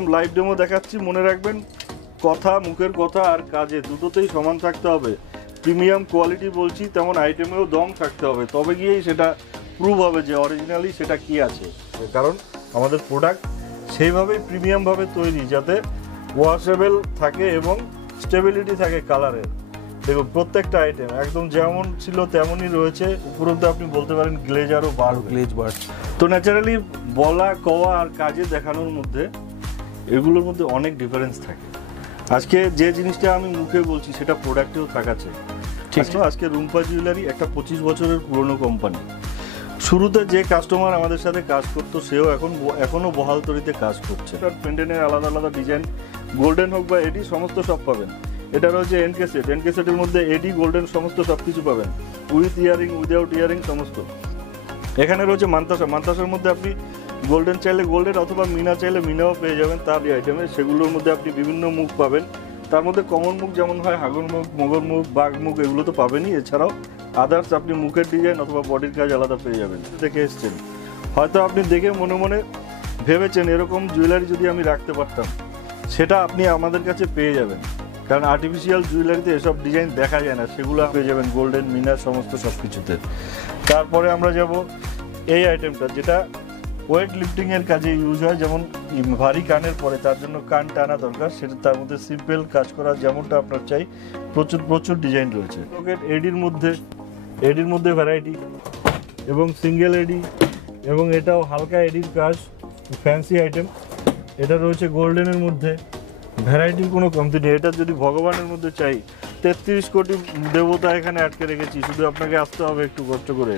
একদম live demo দেখাচ্ছি। মনে রাখবেন, কথা, মুখের কথা আর কাজে দুটোতেই সমান থাকতে হবে। প্রিমিয়াম কোয়ালিটি বলছি, তেমন আইটেমেও দম থাকতে হবে, তবে গিয়েই সেটা প্রুভ হবে যে অরিজিনালি সেটা কি আছে। কারণ আমাদের প্রোডাক্ট সেইভাবেই প্রিমিয়ামভাবে তৈরি যাতে ওয়াশেবল থাকে এবং স্টেবিলিটি থাকে কালারের। দেখুন প্রত্যেকটা আইটেম একদম যেমন ছিল তেমনই রয়েছে, উপরন্তু আপনি বলতে পারেন গ্লেজ আরও গ্লেজ বার। তো ন্যাচারালি বলা, কওয়া আর কাজে দেখানোর মধ্যে এগুলোর মধ্যে অনেক ডিফারেন্স থাকে। আজকে যে জিনিসটা আমি মুখে বলছি সেটা প্রোডাক্টেও থাকাছে। ঠিক আছে, আজকে রুম্পা জুয়েলারি একটা 25 বছরের পুরনো কোম্পানি। শুরুতে যে কাস্টমার আমাদের সাথে কাজ করতো সেও এখনো বহালতরিতে কাজ করছে। তার পেন্ডেন্টের আলাদা আলাদা ডিজাইন, গোল্ডেন হোক বা এডি, সমস্ত সব পাবেন। এটা রয়েছে এনকে সেটের মধ্যে এডি গোল্ডেন সমস্ত সব কিছু পাবেন, উইথ ইয়ারিং, উইদাউট ইয়ারিং সমস্ত। এখানে রয়েছে মান্তাসার মধ্যে আপনি গোল্ডেন চাইলে গোল্ডেন অথবা মিনা চাইলে মিনাও পেয়ে যাবেন তার আইটেমে। সেগুলোর মধ্যে আপনি বিভিন্ন মুখ পাবেন। তার মধ্যে কমন মুখ যেমন হয় হাগর মুখ, মগর মুখ, বাঘ মুখ, এগুলো তো পাবেনই। এছাড়াও আদার্স আপনি মুখের ডিজাইন অথবা বডির কাজ আলাদা পেয়ে যাবেন। দেখে এসছেন, হয়তো আপনি দেখে মনে মনে ভেবেছেন এরকম জুয়েলারি যদি আমি রাখতে পারতাম, সেটা আপনি আমাদের কাছে পেয়ে যাবেন। কারণ আর্টিফিশিয়াল জুয়েলারিতে এসব ডিজাইন দেখা যায় না, সেগুলো পেয়ে যাবেন গোল্ডেন, মিনার সমস্ত সব কিছুতে। তারপরে আমরা যাব এই আইটেমটা, যেটা ওয়েট লিফটিংয়ের কাজে ইউজ হয়। যেমন ভারী কানের পরে তার জন্য কান টানা দরকার, সেটা তার মধ্যে সিম্পল কাজ করা যেমনটা আপনার চাই। প্রচুর ডিজাইন রয়েছে। এডির মধ্যে ভ্যারাইটি এবং সিঙ্গেল এডি, এবং এটাও হালকা এডির কাজ, ফ্যান্সি আইটেম। এটা রয়েছে গোল্ডেনের মধ্যে, ভ্যারাইটির কোনো কমতি নেই। এটা যদি ভগবানের মধ্যে চাই, 33 কোটি দেবতা এখানে আটকে রেখেছি, শুধু আপনাকে আসতে হবে একটু কষ্ট করে।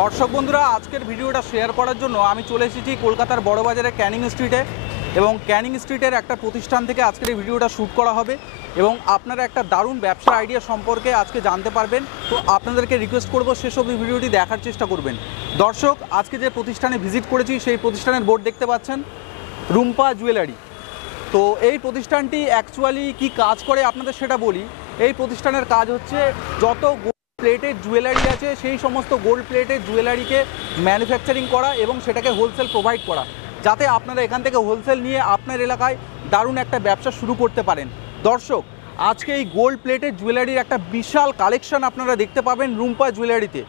দর্শক বন্ধুরা, আজকের ভিডিওটা শেয়ার করার জন্য আমি চলে এসেছি কলকাতার বড়বাজারে ক্যানিং স্ট্রিটে, এবং ক্যানিং স্ট্রিটের একটা প্রতিষ্ঠান থেকে আজকের এই ভিডিওটা শ্যুট করা হবে, এবং আপনারা একটা দারুণ ব্যবসার আইডিয়া সম্পর্কে আজকে জানতে পারবেন। তো আপনাদেরকে রিকোয়েস্ট করব শেষ অবধি ভিডিওটি দেখার চেষ্টা করবেন। দর্শক, আজকে যে প্রতিষ্ঠানে ভিজিট করেছি সেই প্রতিষ্ঠানের বোর্ড দেখতে পাচ্ছেন, রুম্পা জুয়েলারি। তো এই প্রতিষ্ঠানটি অ্যাকচুয়ালি কি কাজ করে আপনাদের সেটা বলি। এই প্রতিষ্ঠানের কাজ হচ্ছে যত প্লেটেড জুয়েলারি আছে সেই সমস্ত গোল্ড প্লেটেড জুয়েলারিকে ম্যানুফ্যাকচারিং করা এবং সেটাকে হোলসেল প্রোভাইড করা, যাতে আপনারা এখান থেকে হোলসেল নিয়ে আপনার এলাকায় দারুণ একটা ব্যবসা শুরু করতে পারেন। দর্শক, আজকে এই গোল্ড প্লেটেড জুয়েলারির একটা বিশাল কালেকশন আপনারা দেখতে পাবেন রুম্পা জুয়েলারিতে।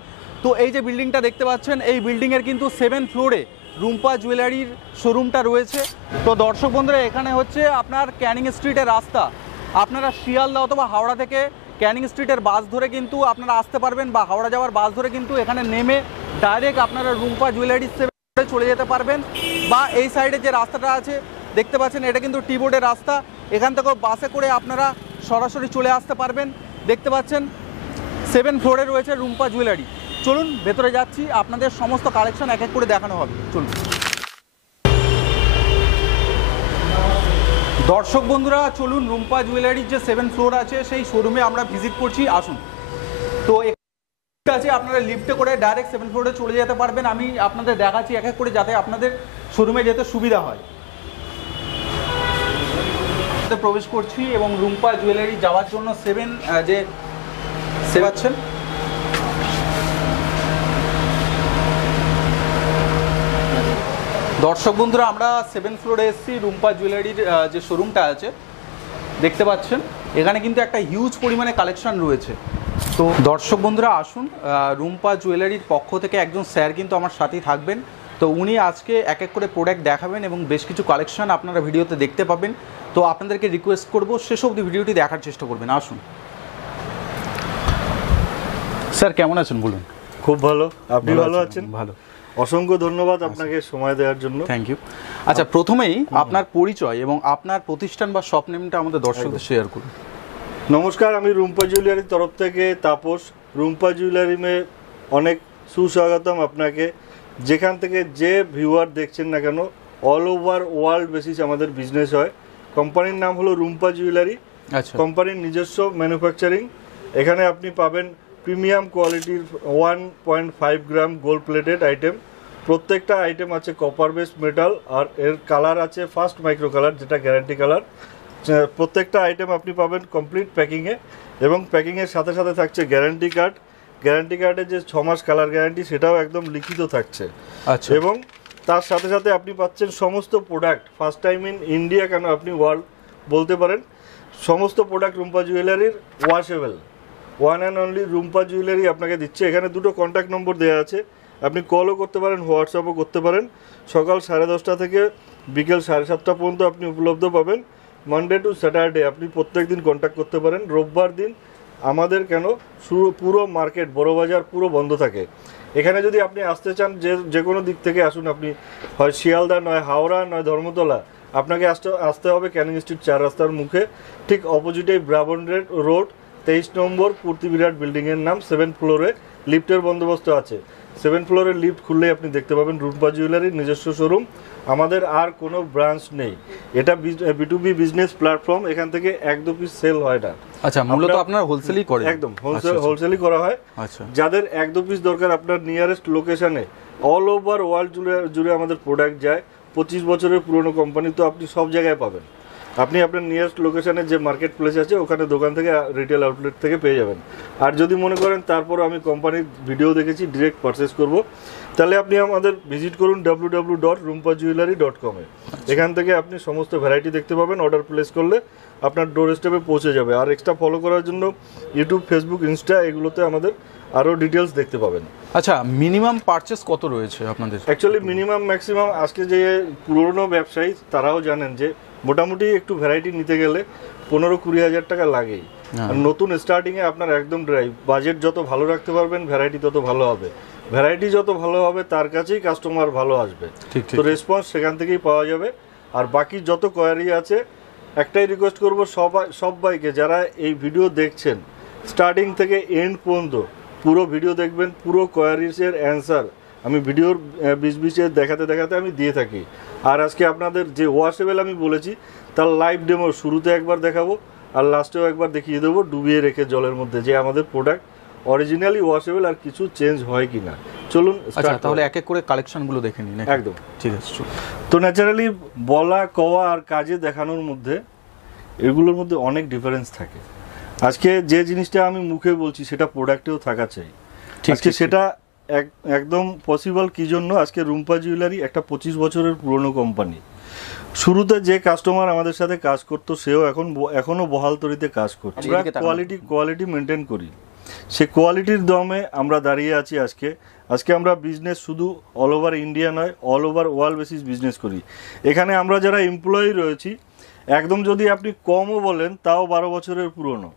তো এই যে বিল্ডিংটা দেখতে পাচ্ছেন, এই বিল্ডিংয়ের কিন্তু 7th ফ্লোরে রুম্পা জুয়েলারির শোরুমটা রয়েছে। তো দর্শক বন্ধুরা, এখানে হচ্ছে আপনার ক্যানিং স্ট্রিটের রাস্তা। আপনারা শিয়ালদা অথবা হাওড়া থেকে ক্যানিং স্ট্রিটের বাস ধরে কিন্তু আপনারা আসতে পারবেন, বা হাওড়া যাওয়ার বাস ধরে কিন্তু এখানে নেমে ডাইরেক্ট আপনারা রুম্পা জুয়েলারি চলে যেতে পারবেন। বা এই সাইডে যে রাস্তাটা আছে দেখতে পাচ্ছেন, এটা কিন্তু টি বোর্ডের রাস্তা, এখান থেকেও বাসে করে আপনারা সরাসরি চলে আসতে পারবেন। দেখতে পাচ্ছেন 7th ফ্লোরে রয়েছে রুম্পা জুয়েলারি। চলুন ভেতরে যাচ্ছি, আপনাদের সমস্ত কালেকশন এক এক করে দেখানো হবে। চলুন দর্শক বন্ধুরা, চলুন রুম্পা জুয়েলারির যে 7th ফ্লোর আছে সেই শোরুমে আমরা ভিজিট করছি, আসুন। তো আছে, আপনারা লিফটে করে ডাইরেক্ট 7th ফ্লোরে চলে যেতে পারবেন। আমি আপনাদের দেখাচ্ছি এক এক করে, যাতে আপনাদের শোরুমে যেতে সুবিধা হয়। প্রবেশ করছি এবং রুম্পা জুয়েলারি যাওয়ার জন্য যে সেবাচ্ছেন, দর্শক বন্ধুরা, আমরা 7th ফ্লোরে এসেছি। রুম্পা জুয়েলারির যে শোরুমটা আছে দেখতে পাচ্ছেন, এখানে কিন্তু একটা হিউজ পরিমাণে কালেকশন রয়েছে। তো দর্শক বন্ধুরা আসুন, রুম্পা জুয়েলারির পক্ষ থেকে একজন স্যার কিন্তু আমার সাথেই থাকবেন। তো উনি আজকে এক এক করে প্রোডাক্ট দেখাবেন এবং বেশ কিছু কালেকশন আপনারা ভিডিওতে দেখতে পাবেন। তো আপনাদেরকে রিকোয়েস্ট করব শেষ অবধি ভিডিওটি দেখার চেষ্টা করবেন। আসুন স্যার, কেমন আছেন বলুন? খুব ভালো, আপনি ভালো আছেন? ভালো, অসংখ্য ধন্যবাদ আপনাকে সময় দেওয়ার জন্য। Thank you. আচ্ছা, প্রথমেই আপনার পরিচয় এবং আপনার প্রতিষ্ঠান বা শপ নেমটা আমাদের দর্শকদের শেয়ার করুন। নমস্কার, আমি রুম্পা জুয়েলারির তরফ থেকে তাপস। রুম্পা জুয়েলারি মে অনেক সুস্বাগতম আপনাকে। যেখান থেকে যে ভিউয়ার দেখছেন না কেন, অল ওভার ওয়ার্ল্ড বেসিস আমাদের বিজনেস হয়। কোম্পানির নাম হলো রুম্পা জুয়েলারি। আচ্ছা, কোম্পানির নিজস্ব ম্যানুফ্যাকচারিং। এখানে আপনি পাবেন প্রিমিয়াম কোয়ালিটির 1.5 গ্রাম গোল্ড প্লেটেড আইটেম। প্রত্যেকটা আইটেম আছে কপার বেস মেটাল, আর এর কালার আছে ফার্স্ট মাইক্রো কালার, যেটা গ্যারান্টি কালার। প্রত্যেকটা আইটেম আপনি পাবেন কমপ্লিট প্যাকিংয়ে, এবং প্যাকিংয়ের সাথে সাথে থাকছে গ্যারান্টি কার্ড। গ্যারান্টি কার্ডে যে 6 মাস কালার গ্যারান্টি সেটাও একদম লিখিত থাকছে। আচ্ছা, এবং তার সাথে সাথে আপনি পাচ্ছেন সমস্ত product first time in India, কেন আপনি ওয়ার্ল্ড বলতে পারেন, সমস্ত প্রোডাক্ট রুম্পা জুয়েলারির washable, one and only Rumpa jewellery আপনাকে দিচ্ছে। এখানে দুটো কন্ট্যাক্ট নম্বর দেওয়া আছে, আপনি কলও করতে পারেন, হোয়াটসঅ্যাপও করতে পারেন। সকাল 10:30 থেকে বিকেল 7:30 পর্যন্ত আপনি উপলব্ধ পাবেন। মানডে টু স্যাটারডে আপনি প্রত্যেক দিন কন্ট্যাক্ট করতে পারেন। রোববার দিন আমাদের কেন পুরো মার্কেট বড়বাজার পুরো বন্ধ থাকে। এখানে যদি আপনি আসতে চান যে কোনো দিক থেকে আসুন, আপনি হয় শিয়ালদা, নয় হাওড়া, নয় ধর্মতলা, আপনাকে আসতে হবে ক্যানিং স্ট্রিট 4 রাস্তার মুখে, ঠিক অপোজিটে ব্রাবন রোড 23 নম্বর পূর্তি বিরাট বিল্ডিংয়ের নাম, 7 ফ্লোরে লিফটের বন্দোবস্ত আছে। 7 ফ্লোরের লিফট খুললেই আপনি দেখতে পাবেন রুম্পা জুয়েলারির নিজস্ব শোরুম। আমাদের আর কোনো ব্রাঞ্চ নেই, এটা B2B বিজনেস প্ল্যাটফর্ম, এখান থেকে 1-2 পিস সেল হয় না। আচ্ছা, মূলত আপনারা হোলসেলই করেন? একদম হোলসেলই করা হয়। আচ্ছা, যাদের 1-2 পিস দরকার আপনার নিয়ারেস্ট লোকেশনে, অল ওভার ওয়ার্ল্ড জুড়ে আমাদের প্রোডাক্ট যায়। 25 বছরের পুরনো কোম্পানি, তো আপনি সব জায়গায় পাবেন। আপনি আপনার নিয়ারেস্ট লোকেশনে যে মার্কেট প্লেস আছে ওখানে দোকান থেকে, রিটেল আউটলেট থেকে পেয়ে যাবেন। আর যদি মনে করেন তারপর আমি কোম্পানির ভিডিও দেখেছি ডিরেক্ট পারচেস করব, তাহলে আপনি আমাদের ভিজিট করুন www.rumpajewellery.com এ। এখান থেকে আপনি সমস্ত ভ্যারাইটি দেখতে পাবেন, অর্ডার প্লেস করলে আপনার ডোর স্টেপে পৌঁছে যাবে। আর এক্সট্রা ফলো করার জন্য ইউটিউব, ফেসবুক, ইনস্টা এগুলোতে আমাদের আরও ডিটেলস দেখতে পাবেন। আচ্ছা, মিনিমাম পারচেস কত রয়েছে আপনাদের? অ্যাকচুয়ালি মিনিমাম ম্যাক্সিমাম আজকে যে পুরনো ব্যবসায়ী তারাও জানেন যে মোটামুটি একটু ভ্যারাইটি নিতে গেলে 15-20 হাজার টাকা লাগেই। আর নতুন স্টার্টিংয়ে আপনার একদম ড্রাইভ, বাজেট যত ভালো রাখতে পারবেন ভ্যারাইটি তত ভালো হবে, ভ্যারাইটি যত ভালো হবে তার কাছেই কাস্টমার ভালো আসবে। তো রেসপন্স সেখান থেকেই পাওয়া যাবে। আর বাকি যত কোয়ারি আছে, একটাই রিকোয়েস্ট করব সবাইকে, যারা এই ভিডিও দেখছেন স্টার্টিং থেকে এন্ড পর্যন্ত পুরো ভিডিও দেখবেন, পুরো কোয়ারিজের অ্যান্সার আমি ভিডিওর 20 দেখাতে আমি দিয়ে থাকি। আর আজকে আপনাদের যে ওয়াশেবল আমি বলেছি তার লাইভ ডেমো শুরুতে একবার দেখাবো, আর লাস্টেও একবার দেখিয়ে দেবো ডুবিয়ে রেখে জলের মধ্যে, যে আমাদের প্রোডাক্ট অরিজিনালি ওয়াশেবল আর কিছু চেঞ্জ হয় কি না। চলুন তাহলে এক এক করে কালেকশনগুলো দেখে নিন। একদম ঠিক আছে। তো ন্যাচারালি বলা, কওয়া আর কাজে দেখানোর মধ্যে এগুলোর মধ্যে অনেক ডিফারেন্স থাকে। আজকে যে জিনিসটা আমি মুখে বলছি সেটা প্রোডাক্টেও থাকা চাই। আজকে সেটা একদম পসিবল কি জন্য, আজকে রুম্পা জুয়েলারি একটা 25 বছরের পুরনো কোম্পানি। শুরুতে যে কাস্টমার আমাদের সাথে কাজ করতো সেও এখনো বহাল তরিতে কাজ করছে। আমরা কোয়ালিটি মেনটেন করি, সে কোয়ালিটির দমে আমরা দাঁড়িয়ে আছি। আজকে আমরা বিজনেস শুধু অল ওভার ইন্ডিয়া নয়, all over world basis business করি। এখানে আমরা যারা এমপ্লয়ি রয়েছি, একদম যদি আপনি কমও বলেন তাও 12 বছরের পুরনো।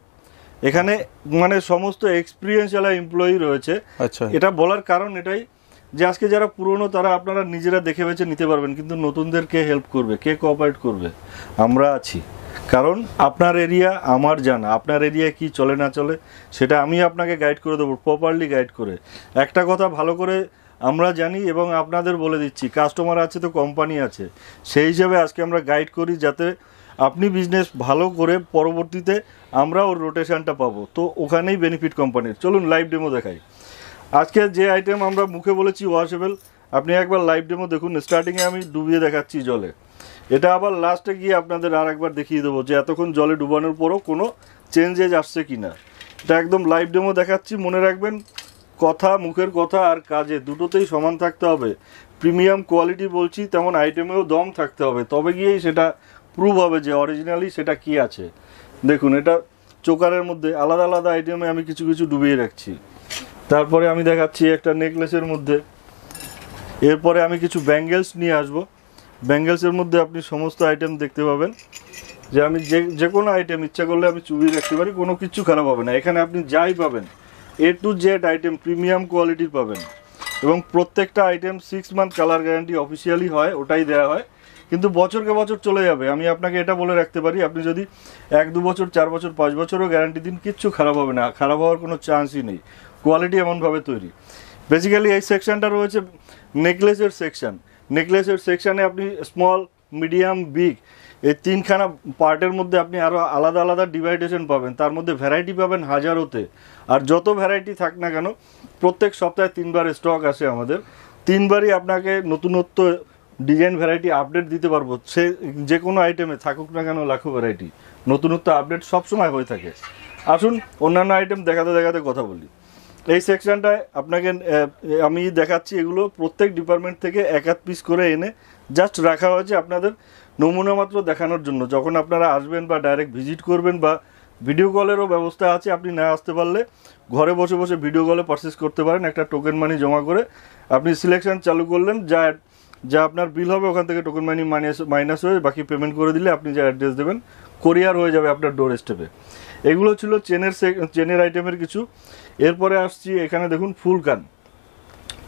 এখানে মানে সমস্ত এক্সপিরিয়েন্সওয়ালা এমপ্লয়ি রয়েছে। আচ্ছা, এটা বলার কারণ এটাই যে আজকে যারা পুরনো তারা আপনারা নিজেরা দেখে বেছে নিতে পারবেন, কিন্তু নতুনদের কে হেল্প করবে, কে কোঅপারেট করবে? আমরা আছি। কারণ আপনার এরিয়া আমার জানা, আপনার এরিয়া কি চলে না চলে সেটা আমি আপনাকে গাইড করে দেবো, প্রপারলি গাইড করে। একটা কথা ভালো করে আমরা জানি এবং আপনাদের বলে দিচ্ছি, কাস্টমার আছে তো কোম্পানি আছে, সেই হিসাবে আজকে আমরা গাইড করি যাতে আপনি বিজনেস ভালো করে পরবর্তীতে আমরা ওর রোটেশনটা পাবো। তো ওখানেই বেনিফিট কোম্পানির। চলুন লাইভ ডেমো দেখাই। আজকে যে আইটেম আমরা মুখে বলেছি ওয়াশেবল, আপনি একবার লাইভ ডেমো দেখুন। স্টার্টিংয়ে আমি ডুবিয়ে দেখাচ্ছি জলে, এটা আবার লাস্টে গিয়ে আপনাদের আর একবার দেখিয়ে দেবো যে এতক্ষণ জলে ডুবানোর পরও কোনো চেঞ্জেস আসছে কিনা। এটা একদম লাইভ ডেমো দেখাচ্ছি। মনে রাখবেন, কথা, মুখের কথা আর কাজে দুটোতেই সমান থাকতে হবে। প্রিমিয়াম কোয়ালিটি বলছি, তেমন আইটেমেও দম থাকতে হবে, তবে গিয়েই সেটা প্রুভ হবে যে অরিজিনালি সেটা কি আছে। দেখুন, এটা চোকারের মধ্যে আলাদা আলাদা আইটেমে আমি কিছু ডুবিয়ে রাখছি। তারপরে আমি দেখাচ্ছি একটা নেকলেসের মধ্যে। এরপরে আমি কিছু ব্যাঙ্গেলস নিয়ে আসবো। ব্যাঙ্গেলসের মধ্যে আপনি সমস্ত আইটেম দেখতে পাবেন, যে আমি যে কোনো আইটেম ইচ্ছা করলে আমি চুবিয়ে রাখতে পারি, কোনো কিছু খারাপ হবে না। এখানে আপনি যাই পাবেন A to Z item premium কোয়ালিটির পাবেন। এবং প্রত্যেকটা item 6 month colour guarantee officially হয়, ওটাই দেওয়া হয়, কিন্তু বছরকে বছর চলে যাবে। আমি আপনাকে এটা বলে রাখতে পারি, আপনি যদি 1-2 বছর, 4 বছর, 5 বছরও গ্যারান্টি দিন, কিচ্ছু খারাপ হবে না, খারাপ হওয়ার কোনো চান্সই নেই। কোয়ালিটি এমনভাবে তৈরি। বেসিক্যালি এই সেকশনটা রয়েছে নেকলেসের সেকশন। নেকলেসের সেকশানে আপনি স্মল, মিডিয়াম, বিগ এই 3খানা পার্টের মধ্যে আপনি আরও আলাদা আলাদা ডিভাইডেশন পাবেন। তার মধ্যে ভ্যারাইটি পাবেন হাজারোতে। আর যত ভ্যারাইটি থাক না কেন, প্রত্যেক সপ্তাহে 3বার স্টক আসে আমাদের। 3বারই আপনাকে নতুনত্ব ডিজাইন ভ্যারাইটি আপডেট দিতে পারবো। সে যে কোনো আইটেমে থাকুক না কেন লাখো ভ্যারাইটি, নতুনত্ব আপডেট সবসময় হয়ে থাকে। আসুন অন্যান্য আইটেম দেখাতে কথা বলি। এই সেকশনটায় আপনাকে আমি দেখাচ্ছি, এগুলো প্রত্যেক ডিপার্টমেন্ট থেকে এক আধ পিস করে এনে জাস্ট রাখা হয়েছে আপনাদের নমুনা মাত্র দেখানোর জন্য। যখন আপনারা আসবেন বা ডাইরেক্ট ভিজিট করবেন বা ভিডিও কলেরও ব্যবস্থা আছে, আপনি না আসতে পারলে ঘরে বসে বসে ভিডিও কলে পারচেস করতে পারেন। একটা টোকেন মানি জমা করে আপনি সিলেকশন চালু করলেন, যা আপনার বিল হবে ওখান থেকে টোকেন মানি মাইনাস হয়ে বাকি পেমেন্ট করে দিলে আপনি যা অ্যাড্রেস দেবেন কোরিয়ার হয়ে যাবে আপনার ডোর স্টেপে। এগুলো ছিল চেনের আইটেমের কিছু। এরপরে আসছি, এখানে দেখুন ফুল কান,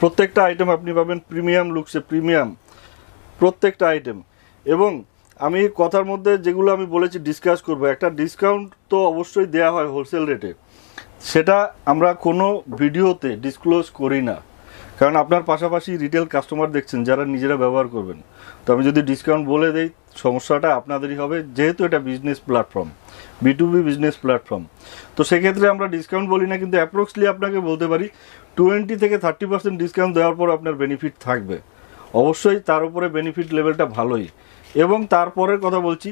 প্রত্যেকটা আইটেম আপনি পাবেন প্রিমিয়াম লুকসে, প্রিমিয়াম প্রত্যেকটা আইটেম। এবং আমি কথার মধ্যে যেগুলো আমি বলেছি ডিসকাস করব, একটা ডিসকাউন্ট তো অবশ্যই দেওয়া হয় হোলসেল রেটে, সেটা আমরা কোনো ভিডিওতে ডিসক্লোজ করি না, কারণ আপনার পাশাপাশি রিটেল কাস্টমার দেখছেন যারা নিজেরা ব্যবহার করবেন। তো আমি যদি ডিসকাউন্ট বলে দেই সমস্যাটা আপনাদেরই হবে, যেহেতু এটা business platform, B2B business platform. তো সেক্ষেত্রে আমরা ডিসকাউন্ট বলি না, কিন্তু অ্যাপ্রক্সলি আপনাকে বলতে পারি 20 থেকে 30% ডিসকাউন্ট দেওয়ার পর আপনার বেনিফিট থাকবে। অবশ্যই তার উপরে বেনিফিট লেভেলটা ভালোই। এবং তারপরের কথা বলছি,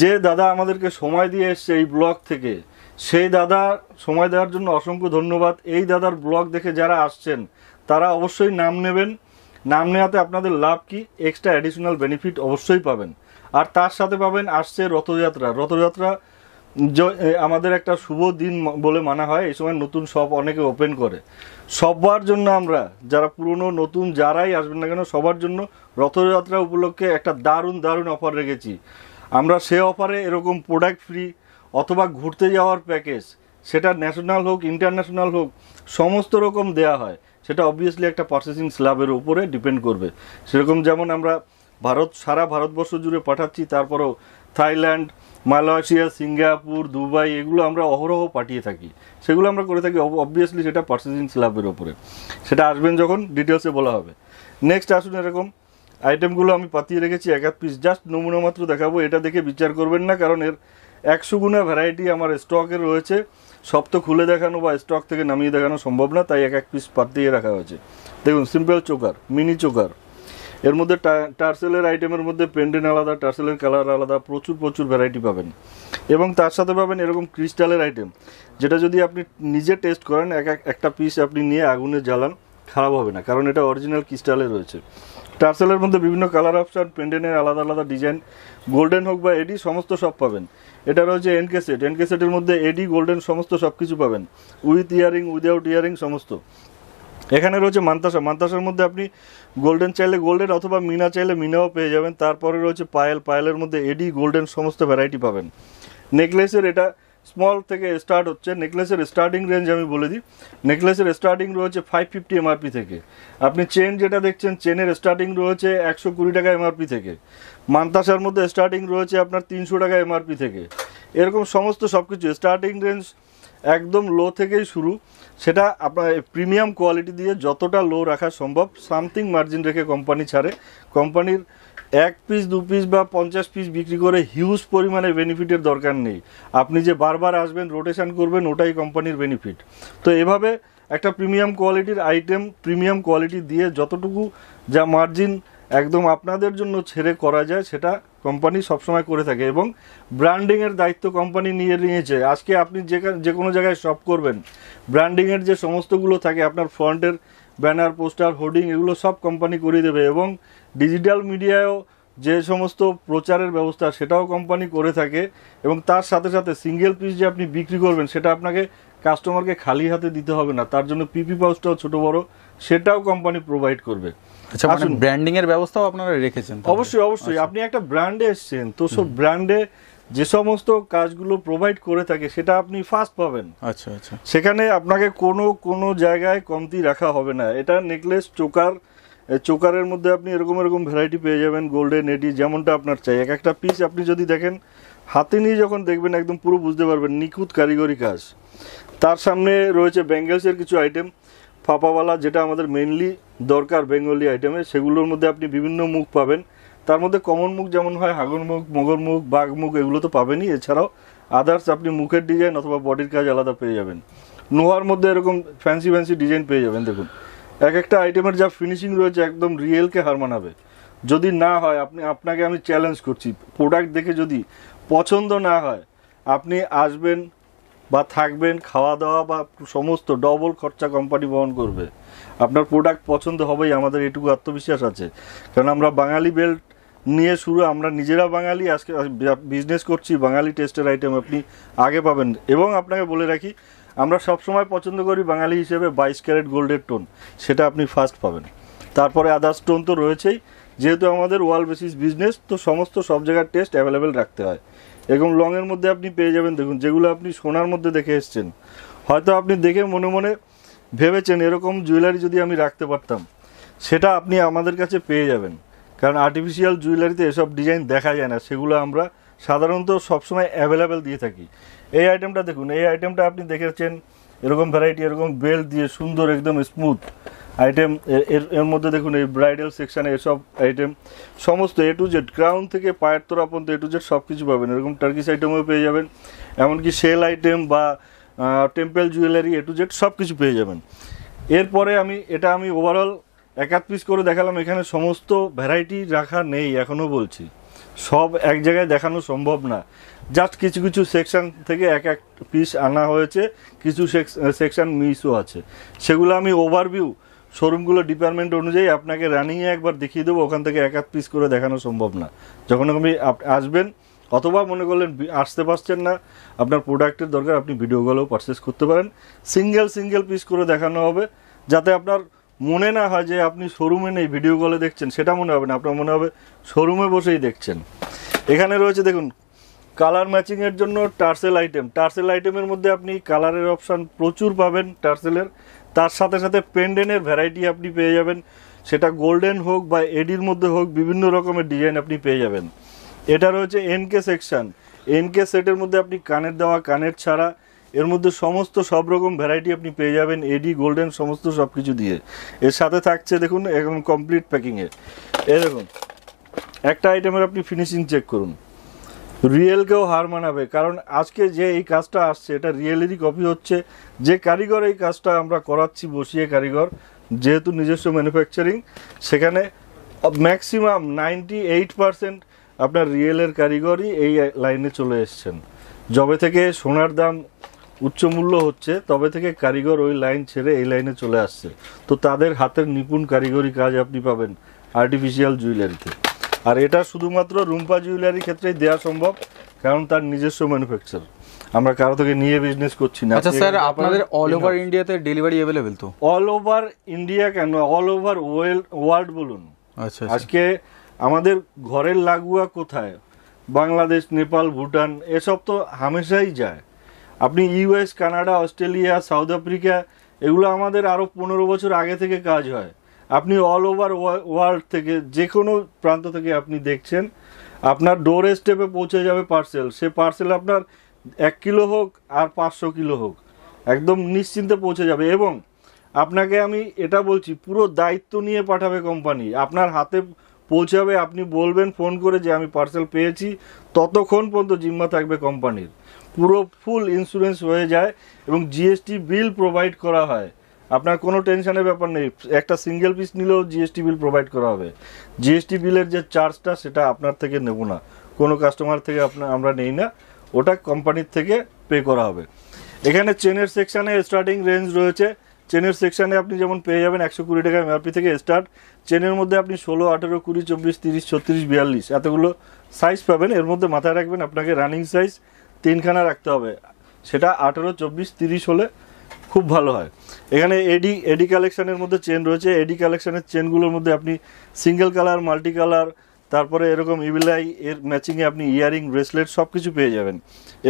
যে দাদা আমাদেরকে সময় দিয়ে এসছে এই ব্লগ থেকে, সেই দাদা সময় দেওয়ার জন্য অসংখ্য ধন্যবাদ। এই দাদার ব্লগ দেখে যারা আসছেন তারা অবশ্যই নাম নেবেন। নাম নেওয়াতে আপনাদের লাভ কি, এক্সট্রা অ্যাডিশনাল বেনিফিট অবশ্যই পাবেন। আর তার সাথে পাবেন আসছে রথযাত্রা। রথযাত্রা আমাদের একটা শুভ দিন বলে মানা হয়। এই সময় নতুন শপ অনেকে ওপেন করে। সবার জন্য আমরা, যারা পুরনো নতুন যারাই আসবেন না কেন, সবার জন্য রথযাত্রা উপলক্ষে একটা দারুণ দারুণ অফার রেখেছি আমরা। সে অফারে এরকম প্রোডাক্ট ফ্রি অথবা ঘুরতে যাওয়ার প্যাকেজ, সেটা ন্যাশনাল হোক ইন্টারন্যাশনাল হোক, সমস্ত রকম দেয়া হয়। সেটা অবভিয়াসলি একটা পারচেসিং স্ল্যাবের উপরে ডিপেন্ড করবে। সেরকম যেমন আমরা সারা ভারতবর্ষ জুড়ে পাঠাচ্ছি, তারপরেও থাইল্যান্ড, মালয়েশিয়া, সিঙ্গাপুর, দুবাই, এগুলো আমরা অহরহ পাঠিয়ে থাকি। সেগুলো আমরা করে থাকি অবভিয়াসলি সেটা পারচেসিং স্ল্যাবের উপরে। সেটা আসবেন যখন ডিটেলসে বলা হবে। নেক্সট আসুন, এরকম আইটেমগুলো আমি পাতিয়ে রেখেছি এক এক পিস, জাস্ট নমুনা মাত্র দেখাবো। এটা দেখে বিচার করবেন না, কারণ এর 100 গুণা ভ্যারাইটি আমার স্টকে রয়েছে। সব তো খুলে দেখানো বা স্টক থেকে নামিয়ে দেখানো সম্ভব না, তাই এক এক পিস পাতিয়ে রাখা হয়েছে। দেখুন, সিম্পল চোকার, মিনি চোকার, এর মধ্যে টার্সেলের আইটেমের মধ্যে পেন্ডেন্ট আলাদা, টার্সেলের কালার আলাদা, প্রচুর ভ্যারাইটি পাবেন। এবং তার সাথে পাবেন এরকম ক্রিস্টালের আইটেম, যেটা যদি আপনি নিজে টেস্ট করেন, একটা পিস আপনি নিয়ে আগুনে জ্বালান, খারাপ হবে না, কারণ এটা অরিজিনাল ক্রিস্টালে রয়েছে। টার্সেলের মধ্যে বিভিন্ন কালার অপশান, পেন্ডেন্টের আলাদা আলাদা ডিজাইন, গোল্ডেন হোক বা এডি, সমস্ত সব পাবেন। এটা রয়েছে এনকে সেটের মধ্যে এডি, গোল্ডেন সমস্ত সব কিছু পাবেন, উইথ ইয়ারিং, উইদাউট ইয়ারিং সমস্ত। এখানে রয়েছে মান্তাসার মধ্যে আপনি গোল্ডেন চাইলে গোল্ডেন অথবা মিনা চাইলে মিনাও পেয়ে যাবেন। তারপরে রয়েছে পায়েলের মধ্যে এডি, গোল্ডেন সমস্ত ভ্যারাইটি পাবেন। নেকলেসের এটা স্মল থেকে স্টার্ট হচ্ছে। নেকলেসের স্টার্টিং রেঞ্জ আমি বলে দিই, নেকলেসের স্টার্টিং রয়েছে 550 এমআরপি থেকে। আপনি চেন যেটা দেখছেন, চেনের স্টার্টিং রয়েছে 120 টাকা এমআরপি থেকে। মান্তাসার মধ্যে স্টার্টিং রয়েছে আপনার 300 টাকা এমআরপি থেকে। এরকম সমস্ত সব কিছু স্টার্টিং রেঞ্জ একদম লো থেকেই শুরু। সেটা আপনার প্রিমিয়াম কোয়ালিটি দিয়ে যতটা লো রাখা সম্ভব, সামথিং মার্জিন রেখে কোম্পানি ছাড়ে। কোম্পানির 1 পিস 2 পিস বা 50 পিস বিক্রি করে হিউজ পরিমাণে বেনিফিটের দরকার নেই। আপনি যে বারবার আসবেন, রোটেশন করবেন, ওটাই কোম্পানির বেনিফিট। তো এভাবে একটা প্রিমিয়াম কোয়ালিটির আইটেম, প্রিমিয়াম কোয়ালিটি দিয়ে যতটুকু যা মার্জিন একদম আপনাদের জন্য ছেড়ে করা যায়, সেটা কোম্পানি সবসময় করে থাকে। এবং ব্র্যান্ডিংয়ের দায়িত্ব কোম্পানি নিয়েছে। আজকে আপনি যে কোনো জায়গায় শপ করবেন, ব্র্যান্ডিংয়ের যে সমস্তগুলো থাকে, আপনার ফ্রন্টের ব্যানার, পোস্টার, হোর্ডিং, এগুলো সব কোম্পানি করে দেবে। এবং ডিজিটাল মিডিয়ায়ও যে সমস্ত প্রচারের ব্যবস্থা, সেটাও কোম্পানি করে থাকে। এবং তার সাথে সাথে সিঙ্গেল পিস যে আপনি বিক্রি করবেন, সেটা আপনাকে কাস্টমারকে খালি হাতে দিতে হবে না, তার জন্য পিপি পাউচটাও ছোট বড় সেটাও কোম্পানি প্রোভাইড করবে। আচ্ছা, মানে ব্র্যান্ডিং এর ব্যবস্থাও আপনারা রেখেছেন? অবশ্যই। আপনি একটা ব্র্যান্ডে এসেছেন, তো সব ব্র্যান্ডে যে সমস্ত কাজগুলো প্রোভাইড করে থাকে, সেটা আপনি ফার্স্ট পাবেন। আচ্ছা, সেখানে আপনাকে কোনো জায়গায় কমতি রাখা হবে না। এটা নেকলেস, চোকারের মধ্যে আপনি এরকম ভ্যারাইটি পেয়ে যাবেন, গোল্ডেন, এডি, যেমনটা আপনার চাই। এক একটা পিস আপনি যদি দেখেন, হাতে নিয়ে যখন দেখবেন, একদম পুরো বুঝতে পারবেন নিখুঁত কারিগরি কাজ। তার সামনে রয়েছে ব্যাঙ্গেলসের কিছু আইটেম, ফাপাওয়ালা, যেটা আমাদের মেইনলি দরকার বেঙ্গলি আইটেমে। সেগুলোর মধ্যে আপনি বিভিন্ন মুখ পাবেন। তার মধ্যে কমন মুখ যেমন হয় হাগর মুখ, মগর মুখ, বাঘ মুখ, এগুলো তো পাবেনই। এছাড়াও আদার্স আপনি মুখের ডিজাইন অথবা বডির কাজ আলাদা পেয়ে যাবেন। নোহার মধ্যে এরকম ফ্যান্সি ডিজাইন পেয়ে যাবেন। দেখুন, এক একটা আইটেমের যা ফিনিশিং রয়েছে, একদম রিয়েলকে হার মানাবে। যদি না হয়, আপনাকে আমি চ্যালেঞ্জ করছি, প্রোডাক্ট দেখে যদি পছন্দ না হয়, আপনি আসবেন, বা থাকবেন, খাওয়া দাওয়া বা সমস্ত ডবল খরচা কোম্পানি বহন করবে। আপনার প্রোডাক্ট পছন্দ হবেই, আমাদের এটুকু আত্মবিশ্বাস আছে। কারণ আমরা বাঙালি বেল্ট নিয়ে শুরু, আমরা নিজেরা বাঙালি, আজকে বিজনেস করছি বাঙালি টেস্টের আইটেম আপনি আগে পাবেন। এবং আপনাকে বলে রাখি, আমরা সবসময় পছন্দ করি বাঙালি হিসেবে 22 ক্যারেট গোল্ডের টোন, সেটা আপনি ফার্স্ট পাবেন। তারপরে আদার্স টোন তো রয়েছেই, যেহেতু আমাদের ওয়ার্ল্ড বেসিস বিজনেস, তো সমস্ত সব জায়গার টেস্ট অ্যাভেলেবেল রাখতে হয়। এরকম লংয়ের মধ্যে আপনি পেয়ে যাবেন, দেখুন যেগুলো আপনি সোনার মধ্যে দেখে এসছেন, হয়তো আপনি দেখে মনে মনে ভেবেছেন এরকম জুয়েলারি যদি আমি রাখতে পারতাম, সেটা আপনি আমাদের কাছে পেয়ে যাবেন। কারণ আর্টিফিশিয়াল জুয়েলারিতে এসব ডিজাইন দেখা যায় না, সেগুলো আমরা সাধারণত সবসময় অ্যাভেলেবেল দিয়ে থাকি। এই আইটেমটা দেখুন, এই আইটেমটা আপনি দেখেছেন এরকম ভ্যারাইটি, এরকম বেল্ট দিয়ে সুন্দর একদম স্মুথ আইটেম। এর মধ্যে দেখুন এই ব্রাইডাল সেকশানে এসব আইটেম সমস্ত A to Z, ক্রাউন থেকে পায়ের তোরা পর্যন্ত A to Z সব কিছু পাবেন। এরকম টার্কিশ আইটেমও পেয়ে যাবেন, এমনকি সেল আইটেম বা temple jewellery A to Z সব কিছু পেয়ে যাবেন। এরপরে আমি ওভারঅল এক পিস করে দেখালাম, এখানে সমস্ত ভ্যারাইটি রাখা নেই, এখনও বলছি সব এক জায়গায় দেখানো সম্ভব না। জাস্ট কিছু কিছু সেকশন থেকে এক পিস আনা হয়েছে, কিছু সেকশন মিসও আছে, সেগুলো আমি ওভারভিউ শোরুমগুলো ডিপার্টমেন্ট অনুযায়ী আপনাকে রানিংয়ে একবার দেখিয়ে দেবো। ওখান থেকে এক পিস করে দেখানো সম্ভব না। যখন আপনি আসবেন, অথবা মনে করলেন আসতে পারছেন না, আপনার প্রোডাক্টের দরকার, আপনি ভিডিওগুলোও পারচেস করতে পারেন। সিঙ্গেল পিস করে দেখানো হবে, যাতে আপনার মনে না হয় যে আপনি শোরুমে নেই ভিডিওগুলো দেখছেন, সেটা মনে হবে না, আপনার মনে হবে শোরুমে বসেই দেখছেন। এখানে রয়েছে দেখুন কালার ম্যাচিংয়ের জন্য টার্সেল আইটেম। টার্সেল আইটেমের মধ্যে আপনি কালারের অপশান প্রচুর পাবেন টার্সেলের, তার সাথে সাথে পেন্ডেন্টের ভ্যারাইটি আপনি পেয়ে যাবেন, সেটা গোল্ডেন হোক বা এডির মধ্যে হোক, বিভিন্ন রকমের ডিজাইন আপনি পেয়ে যাবেন। এটা রয়েছে এনকে সেকশন। এনকে সেটের মধ্যে আপনি কানের দেওয়া, কানের ছাড়া, এর মধ্যে সমস্ত সব রকম ভ্যারাইটি আপনি পেয়ে যাবেন, এডি গোল্ডেন সমস্ত সব কিছু দিয়ে। এর সাথে থাকছে দেখুন একদম কমপ্লিট প্যাকিংয়ে এরকম একটা আইটেমের আপনি ফিনিশিং চেক করুন, রিয়েলকেও হার মানাবে। কারণ আজকে যে এই কাজটা আসছে, এটা রিয়েলেরই কপি হচ্ছে। যে কারিগর এই কাজটা আমরা করাচ্ছি, বসিয়ে কারিগর, যেহেতু নিজস্ব ম্যানুফ্যাকচারিং, সেখানে ম্যাক্সিমাম 98% আপনার রিয়েলের কারিগরই এই লাইনে চলে এসছেন। যবে থেকে সোনার দাম উচ্চ মূল্য হচ্ছে, তবে থেকে কারিগর ওই লাইন ছেড়ে এই লাইনে চলে আসছে। তো তাদের হাতের নিপুণ কারিগরি কাজ আপনি পাবেন আর্টিফিশিয়াল জুয়েলারিতে। আর এটা শুধুমাত্র রুম্পা জুয়েলারির ক্ষেত্রেই দেওয়া সম্ভব, কারণ তার নিজস্ব ম্যানুফ্যাকচার, আমরা কারো থেকে নিয়ে বিজনেস করছি না। আচ্ছা স্যার, আপনাদের অল ওভার ইন্ডিয়াতে ডেলিভারি অ্যাভেলেবেল তো? অল ওভার ইন্ডিয়া কেন, অল ওভার ওয়ার্ল্ড বলুন। আচ্ছা, আজকে আমাদের ঘরের লাগোয়া কোথায়, বাংলাদেশ, নেপাল, ভুটান, এসব তো হামেশাই যায়। আপনি US, Canada, Australia, south Africa, এগুলো আমাদের আরও 15 বছর আগে থেকে কাজ হয়। আপনি অল ওভার ওয়ার্ল্ড থেকে যে কোনো প্রান্ত থেকে আপনি দেখছেন, আপনার ডোর স্টেপে পৌঁছে যাবে পার্সেল। সে পার্সেল আপনার 1 কিলো হোক আর 500 কিলো হোক, একদম নিশ্চিন্তে পৌঁছে যাবে। এবং আপনাকে আমি এটা বলছি, পুরো দায়িত্ব নিয়ে পাঠাবে কোম্পানি, আপনার হাতে পৌঁছাবে। আপনি বলবেন ফোন করে যে আমি পার্সেল পেয়েছি, ততক্ষণ পর্যন্ত জিম্মা থাকবে কোম্পানির। পুরো ফুল ইন্স্যুরেন্স হয়ে যায় এবং জিএসটি বিল প্রোভাইড করা হয়। আপনার কোনো টেনশনের ব্যাপার নেই, একটা সিঙ্গেল পিস নিলেও জিএসটি বিল প্রোভাইড করা হবে। জিএসটি বিলের যে চার্জটা, সেটা আপনার থেকে নেব না, কোনো কাস্টমার থেকে আমরা নেই না, ওটা কোম্পানির থেকে পে করা হবে। এখানে চেনের সেকশানে স্টার্টিং রেঞ্জ রয়েছে। চেনের সেকশানে আপনি যেমন পেয়ে যাবেন 120 টাকা এমআরপি থেকে স্টার্ট। চেনের মধ্যে আপনি 16, 18, 20, 24, 30, 36, 42 এতগুলো সাইজ পাবেন। এর মধ্যে মাথায় রাখবেন আপনাকে রানিং সাইজ 3খানা রাখতে হবে, সেটা 18, 24, 30 হলে খুব ভালো হয়। এখানে এডি কালেকশনের মধ্যে চেন রয়েছে। এডি কালেকশনের চেনগুলোর মধ্যে আপনি সিঙ্গেল কালার, মাল্টি কালার, তারপরে এরকম ইভিলাই এর ম্যাচিংয়ে আপনি ইয়ারিং, ব্রেসলেট সব কিছু পেয়ে যাবেন।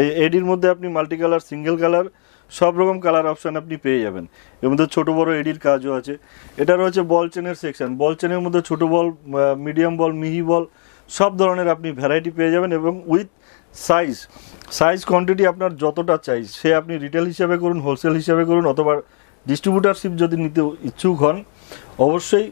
এই এডির মধ্যে আপনি মাল্টি কালার, সিঙ্গেল কালার, সব রকম কালার অপশান আপনি পেয়ে যাবেন। এর মধ্যে ছোটো বড়ো এডির কাজও আছে। এটা রয়েছে বল চেনের সেকশন। বল চেনের মধ্যে ছোটো বল, মিডিয়াম বল, মিহি বল, সব ধরনের আপনি ভ্যারাইটি পেয়ে যাবেন। এবং উইথ সাইজ কোয়ান্টিটি আপনার যতটা চাই, সে আপনি রিটেল হিসাবে করুন, হোলসেল হিসাবে করুন, অথবা ডিস্ট্রিবিউটারশিপ যদি নিতে ইচ্ছুক হন, অবশ্যই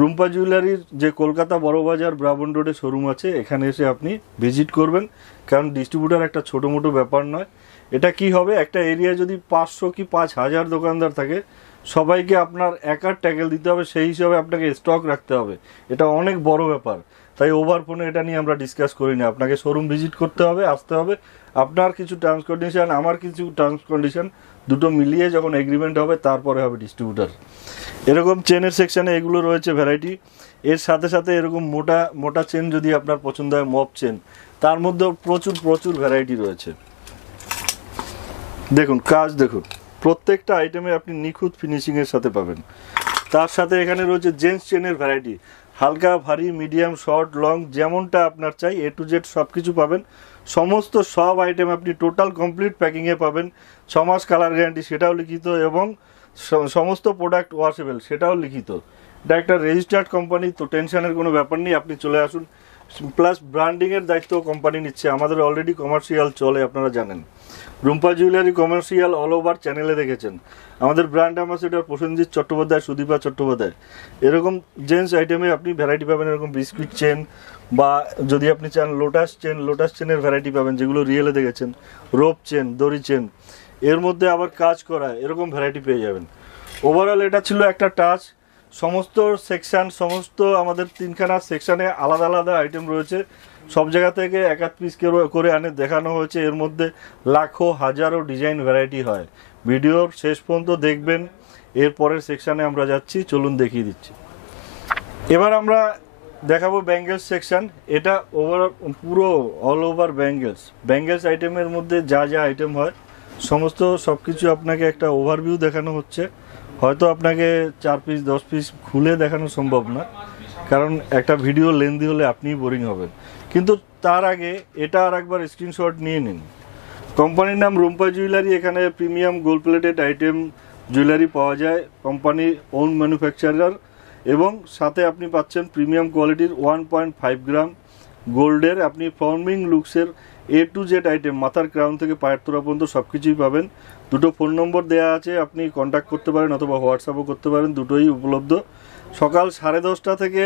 রুম্পা জুয়েলারির যে কলকাতা বড়বাজার ব্রাবন রোডে শোরুম আছে, এখানে এসে আপনি ভিজিট করবেন। কারণ ডিস্ট্রিবিউটার একটা ছোটো মোটো ব্যাপার নয়। এটা কি হবে, একটা এরিয়ায় যদি 500 কি 5000 দোকানদার থাকে, সবাইকে আপনার একার ট্যাকেল দিতে হবে, সেই হিসাবে আপনাকে স্টক রাখতে হবে। এটা অনেক বড় ব্যাপার। তাই ওভার ফোনে এটা নিয়ে আমরা ডিসকাস করি না। আপনাকে শোরুম ভিজিট করতে হবে, আসতে হবে, আপনার কিছু টার্মস কন্ডিশন, আমার কিছু টার্মস কন্ডিশন দুটো মিলিয়ে যখন এগ্রিমেন্ট হবে তারপরে হবে ডিস্ট্রিবিউটার। এরকম চেনের সেকশানে এগুলো রয়েছে ভ্যারাইটি। এর সাথে সাথে এরকম মোটা মোটা চেন যদি আপনার পছন্দ হয়, মপ চেন, তার মধ্যেও প্রচুর প্রচুর ভ্যারাইটি রয়েছে। দেখুন কাজ, দেখুন প্রত্যেকটা আইটেমে আপনি নিখুঁত ফিনিশিংয়ের সাথে পাবেন। তার সাথে এখানে রয়েছে জেন্টস চেনের ভ্যারাইটি, হালকা, ভারী, মিডিয়াম, শর্ট, লং, যেমনটা আপনার চাই A to Z সব কিছু পাবেন। সমস্ত সব আইটেম আপনি টোটাল কমপ্লিট প্যাকিংয়ে পাবেন। 6 মাস কালার গ্যারান্টি সেটাও লিখিত, এবং সমস্ত প্রোডাক্ট ওয়াশেবল সেটাও লিখিত। এটা একটা রেজিস্টার্ড কোম্পানি, তো টেনশনের কোনো ব্যাপার নেই, আপনি চলে আসুন। প্লাস ব্র্যান্ডিংয়ের দায়িত্ব কোম্পানি নিচ্ছে। আমাদের অলরেডি কমার্শিয়াল চলে, আপনারা জানেন। Rumpa jewellery commercial all over চ্যানেলে দেখেছেন। আমাদের ব্র্যান্ড অ্যাম্বাসেডর প্রসেনজিৎ চট্টোপাধ্যায়, সুদীপা চট্টোপাধ্যায়। এরকম জেন্টস আইটেমে আপনি ভ্যারাইটি পাবেন, এরকম বিস্কুট চেন, বা যদি আপনি চান লোটাস চেনের ভ্যারাইটি পাবেন, যেগুলো রিয়েলে দেখেছেন, রোপ চেন, দড়ি চেন, এর মধ্যে আবার কাজ করা, এরকম ভ্যারাইটি পেয়ে যাবেন। ওভারঅল এটা ছিল একটা টাচ। সমস্ত সেকশান, সমস্ত আমাদের 3খানা সেকশানে আলাদা আলাদা আইটেম রয়েছে। সব জায়গা থেকে এক এক পিস করে আনে দেখানো হয়েছে। এর মধ্যে লাখো হাজারো ডিজাইন ভ্যারাইটি হয়। ভিডিওর শেষ পর্যন্ত দেখবেন। এর পরের সেকশানে আমরা যাচ্ছি, চলুন দেখিয়ে দিচ্ছি। এবার আমরা দেখাবো ব্যাঙ্গেলস সেকশন। এটা পুরো অল ওভার ব্যাঙ্গেলস আইটেমের মধ্যে যা যা আইটেম হয় সমস্ত সব কিছু আপনাকে একটা ওভারভিউ দেখানো হচ্ছে। হয়তো আপনাকে 4 পিস 10 পিস খুলে দেখানো সম্ভব না, কারণ একটা ভিডিও লেন্দি হলে আপনিই বোরিং হবেন। কিন্তু তার আগে এটা আর একবার স্ক্রিনশট নিয়ে নিন। কোম্পানির নাম রুম্পা জুয়েলারি। এখানে premium gold plated item jewellery পাওয়া যায়, কোম্পানির ওন ম্যানুফ্যাকচারার, এবং সাথে আপনি পাচ্ছেন প্রিমিয়াম কোয়ালিটির 1.5 গ্রাম গোল্ডের আপনি ফর্মিং লুকসের A to Z আইটেম, মাথার ক্রাউন থেকে পায়ের তোড়া পর্যন্ত সব কিছুই পাবেন। দুটো ফোন নম্বর দেওয়া আছে, আপনি কন্ট্যাক্ট করতে পারেন অথবা হোয়াটসঅ্যাপও করতে পারেন, দুটোই উপলব্ধ। সকাল 10:30 থেকে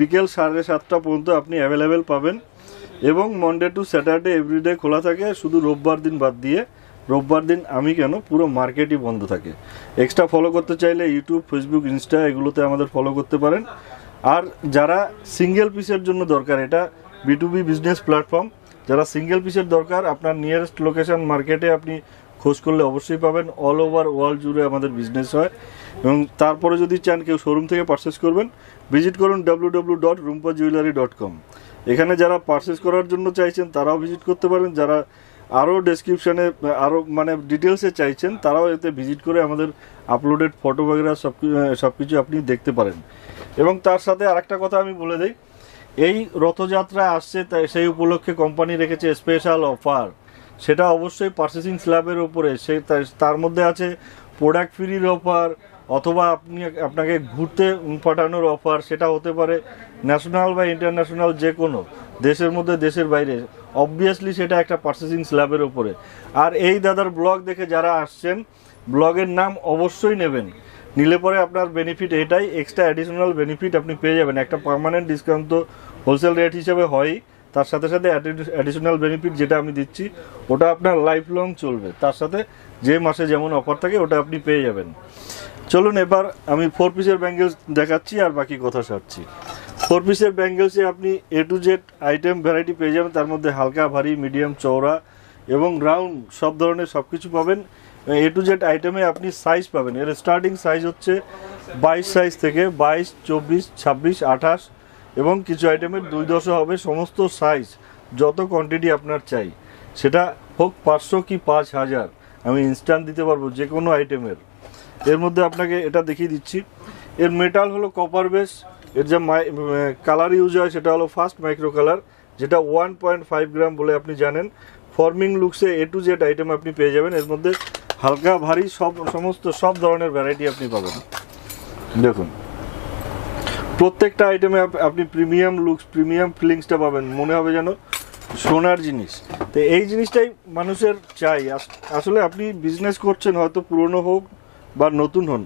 বিকেল 7:30 পর্যন্ত আপনি অ্যাভেলেবেল পাবেন, এবং মনডে টু স্যাটারডে এভরিডে খোলা থাকে, শুধু রোববার দিন বাদ দিয়ে। রোববার দিন পুরো মার্কেটই বন্ধ থাকে। এক্সট্রা ফলো করতে চাইলে ইউটিউব, ফেসবুক, ইনস্টা এগুলোতে আমাদের ফলো করতে পারেন। আর যারা সিঙ্গেল পিসের জন্য দরকার, এটা B2B বিজনেস প্ল্যাটফর্ম, যারা সিঙ্গেল পিসের দরকার, আপনার নিয়ারেস্ট লোকেশন মার্কেটে আপনি খোঁজ করলে অবশ্যই পাবেন। অল ওভার ওয়ার্ল্ড জুড়ে আমাদের বিজনেস হয়। এবং তারপরে যদি চান কেউ শোরুম থেকে পারচেস করবেন, ভিজিট করুন www.rumpajewellery.com। এখানে যারা পারচেস করার জন্য চাইছেন তারাও ভিজিট করতে পারেন, যারা আরও ডেসক্রিপশানে আরও ডিটেলসে চাইছেন তারাও এতে ভিজিট করে আমাদের আপলোডেড ফটো বগেরা সব কিছু আপনি দেখতে পারেন। এবং তার সাথে আরেকটা কথা আমি বলে দিই, এই রথযাত্রা আসছে, তাই সেই উপলক্ষে কোম্পানি রেখেছে স্পেশাল অফার। সেটা অবশ্যই পারচেসিং স্ল্যাবের উপরে। তার মধ্যে আছে প্রোডাক্ট ফ্রির অফার, অথবা আপনাকে ঘুরতে পাঠানোর অফার। সেটা হতে পারে ন্যাশনাল বা ইন্টারন্যাশনাল, যে কোনো দেশের মধ্যে, দেশের বাইরে। অবভিয়াসলি সেটা একটা পারচেসিং স্ল্যাবের উপরে। আর এই দাদার ব্লগ দেখে যারা আসছেন, ব্লগের নাম অবশ্যই নেবেন। নিলে পরে আপনার বেনিফিট এটাই, এক্সট্রা অ্যাডিশনাল বেনিফিট আপনি পেয়ে যাবেন। একটা পার্মানেন্ট ডিসকাউন্ট তো হোলসেল রেট হিসেবে হয়ই, তার সাথে সাথে অ্যাডিশনাল বেনিফিট যেটা আমি দিচ্ছি ওটা আপনার লাইফ লং চলবে। তার সাথে যে মাসে যেমন অফার থাকে ওটা আপনি পেয়ে যাবেন। চলুন এবার আমি 4 পিসের ব্যাঙ্গেলস দেখাচ্ছি আর বাকি কথা সারছি। 4 পিসের ব্যাঙ্গেলসে আপনি A to Z item variety পেয়ে যাবেন। তার মধ্যে হালকা, ভারী, মিডিয়াম, চওড়া এবং রাউন্ড সব ধরনের সব কিছু পাবেন। A to Z আইটেমে আপনি সাইজ পাবেন। এর স্টার্টিং সাইজ হচ্ছে 22 সাইজ থেকে 22, 24, 26, 28, এবং কিছু আইটেমের 210 হবে। সমস্ত সাইজ যত কোয়ান্টিটি আপনার চাই, সেটা হোক 500 কি 5000, আমি ইনস্ট্যান্ট দিতে পারবো যে কোনো আইটেমের। এর মধ্যে আপনাকে এটা দেখিয়ে দিচ্ছি। এর মেটাল হলো কপার বেস। এর যা কালার ইউজ হয় সেটা হলো ফার্স্ট মাইক্রো কালার, যেটা 1.5 গ্রাম বলে আপনি জানেন। ফর্মিং লুকসে A to Z আইটেম আপনি পেয়ে যাবেন। এর মধ্যে হালকা, ভারী সমস্ত সব ধরনের ভ্যারাইটি আপনি পাবেন। দেখুন প্রত্যেকটা আইটেমে আপনি প্রিমিয়াম লুকস, প্রিমিয়াম ফিলিংসটা পাবেন। মনে হবে যেন সোনার জিনিস। তো এই জিনিসটাই মানুষের চাই। আসলে আপনি বিজনেস করছেন, হয়তো পুরনো হোক বা নতুন হন,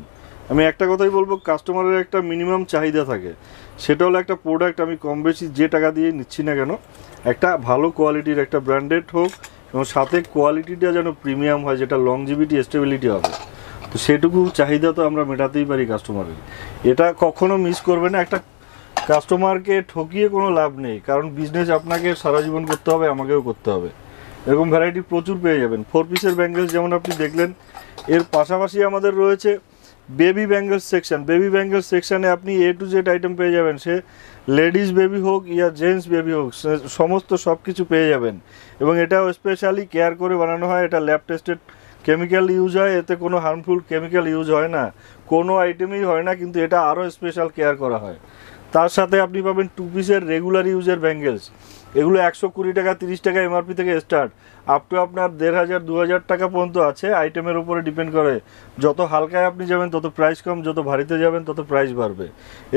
আমি একটা কথাই বলবো, কাস্টমারের একটা মিনিমাম চাহিদা থাকে। সেটা হলো একটা প্রোডাক্ট আমি কম বেশি যে টাকা দিয়ে নিচ্ছি না কেন, একটা ভালো কোয়ালিটির, একটা ব্র্যান্ডেড হোক, এবং সাথে কোয়ালিটিটা যেন প্রিমিয়াম হয়, যেটা লংজিভিটি, স্টেবিলিটি হবে। তো সেটুকু চাহিদা তো আমরা মেটাতেই পারি কাস্টমারের। এটা কখনো মিস করবে না। একটা কাস্টমারকে ঠকিয়ে কোনো লাভ নেই, কারণ বিজনেস আপনাকে সারা জীবন করতে হবে, আমাকেও করতে হবে। এরকম ভ্যারাইটি প্রচুর পেয়ে যাবেন। 4 পিসের ব্যাঙ্গেলস যেমন আপনি দেখলেন, এর পাশাপাশি আমাদের রয়েছে baby bangles section. Baby bangles সেকশনে আপনি A to Z আইটেম পেয়ে যাবেন, সে লেডিস বেবি হোক ইয়া জেন্টস বেবি হোক, সমস্ত সব কিছু পেয়ে যাবেন। এবং এটাও স্পেশালি কেয়ার করে বানানো হয়, এটা ল্যাব টেস্টেড কেমিক্যাল ইউজ হয়, এতে কোনো হার্মফুল কেমিক্যাল ইউজ হয় না, কোনো আইটেমই হয় না, কিন্তু এটা আরও স্পেশাল কেয়ার করা হয়। তার সাথে আপনি পাবেন 2 পিসের রেগুলার ইউজের ব্যাঙ্গেলস। এগুলো 120 টাকা 30 টাকা এমআরপি থেকে স্টার্ট, আপ টু আপনার 1500-2000 টাকা পর্যন্ত আছে। আইটেমের উপরে ডিপেন্ড করে, যত হালকায় আপনি যাবেন তত প্রাইস কম, যত ভারীতে যাবেন তত প্রাইস বাড়বে।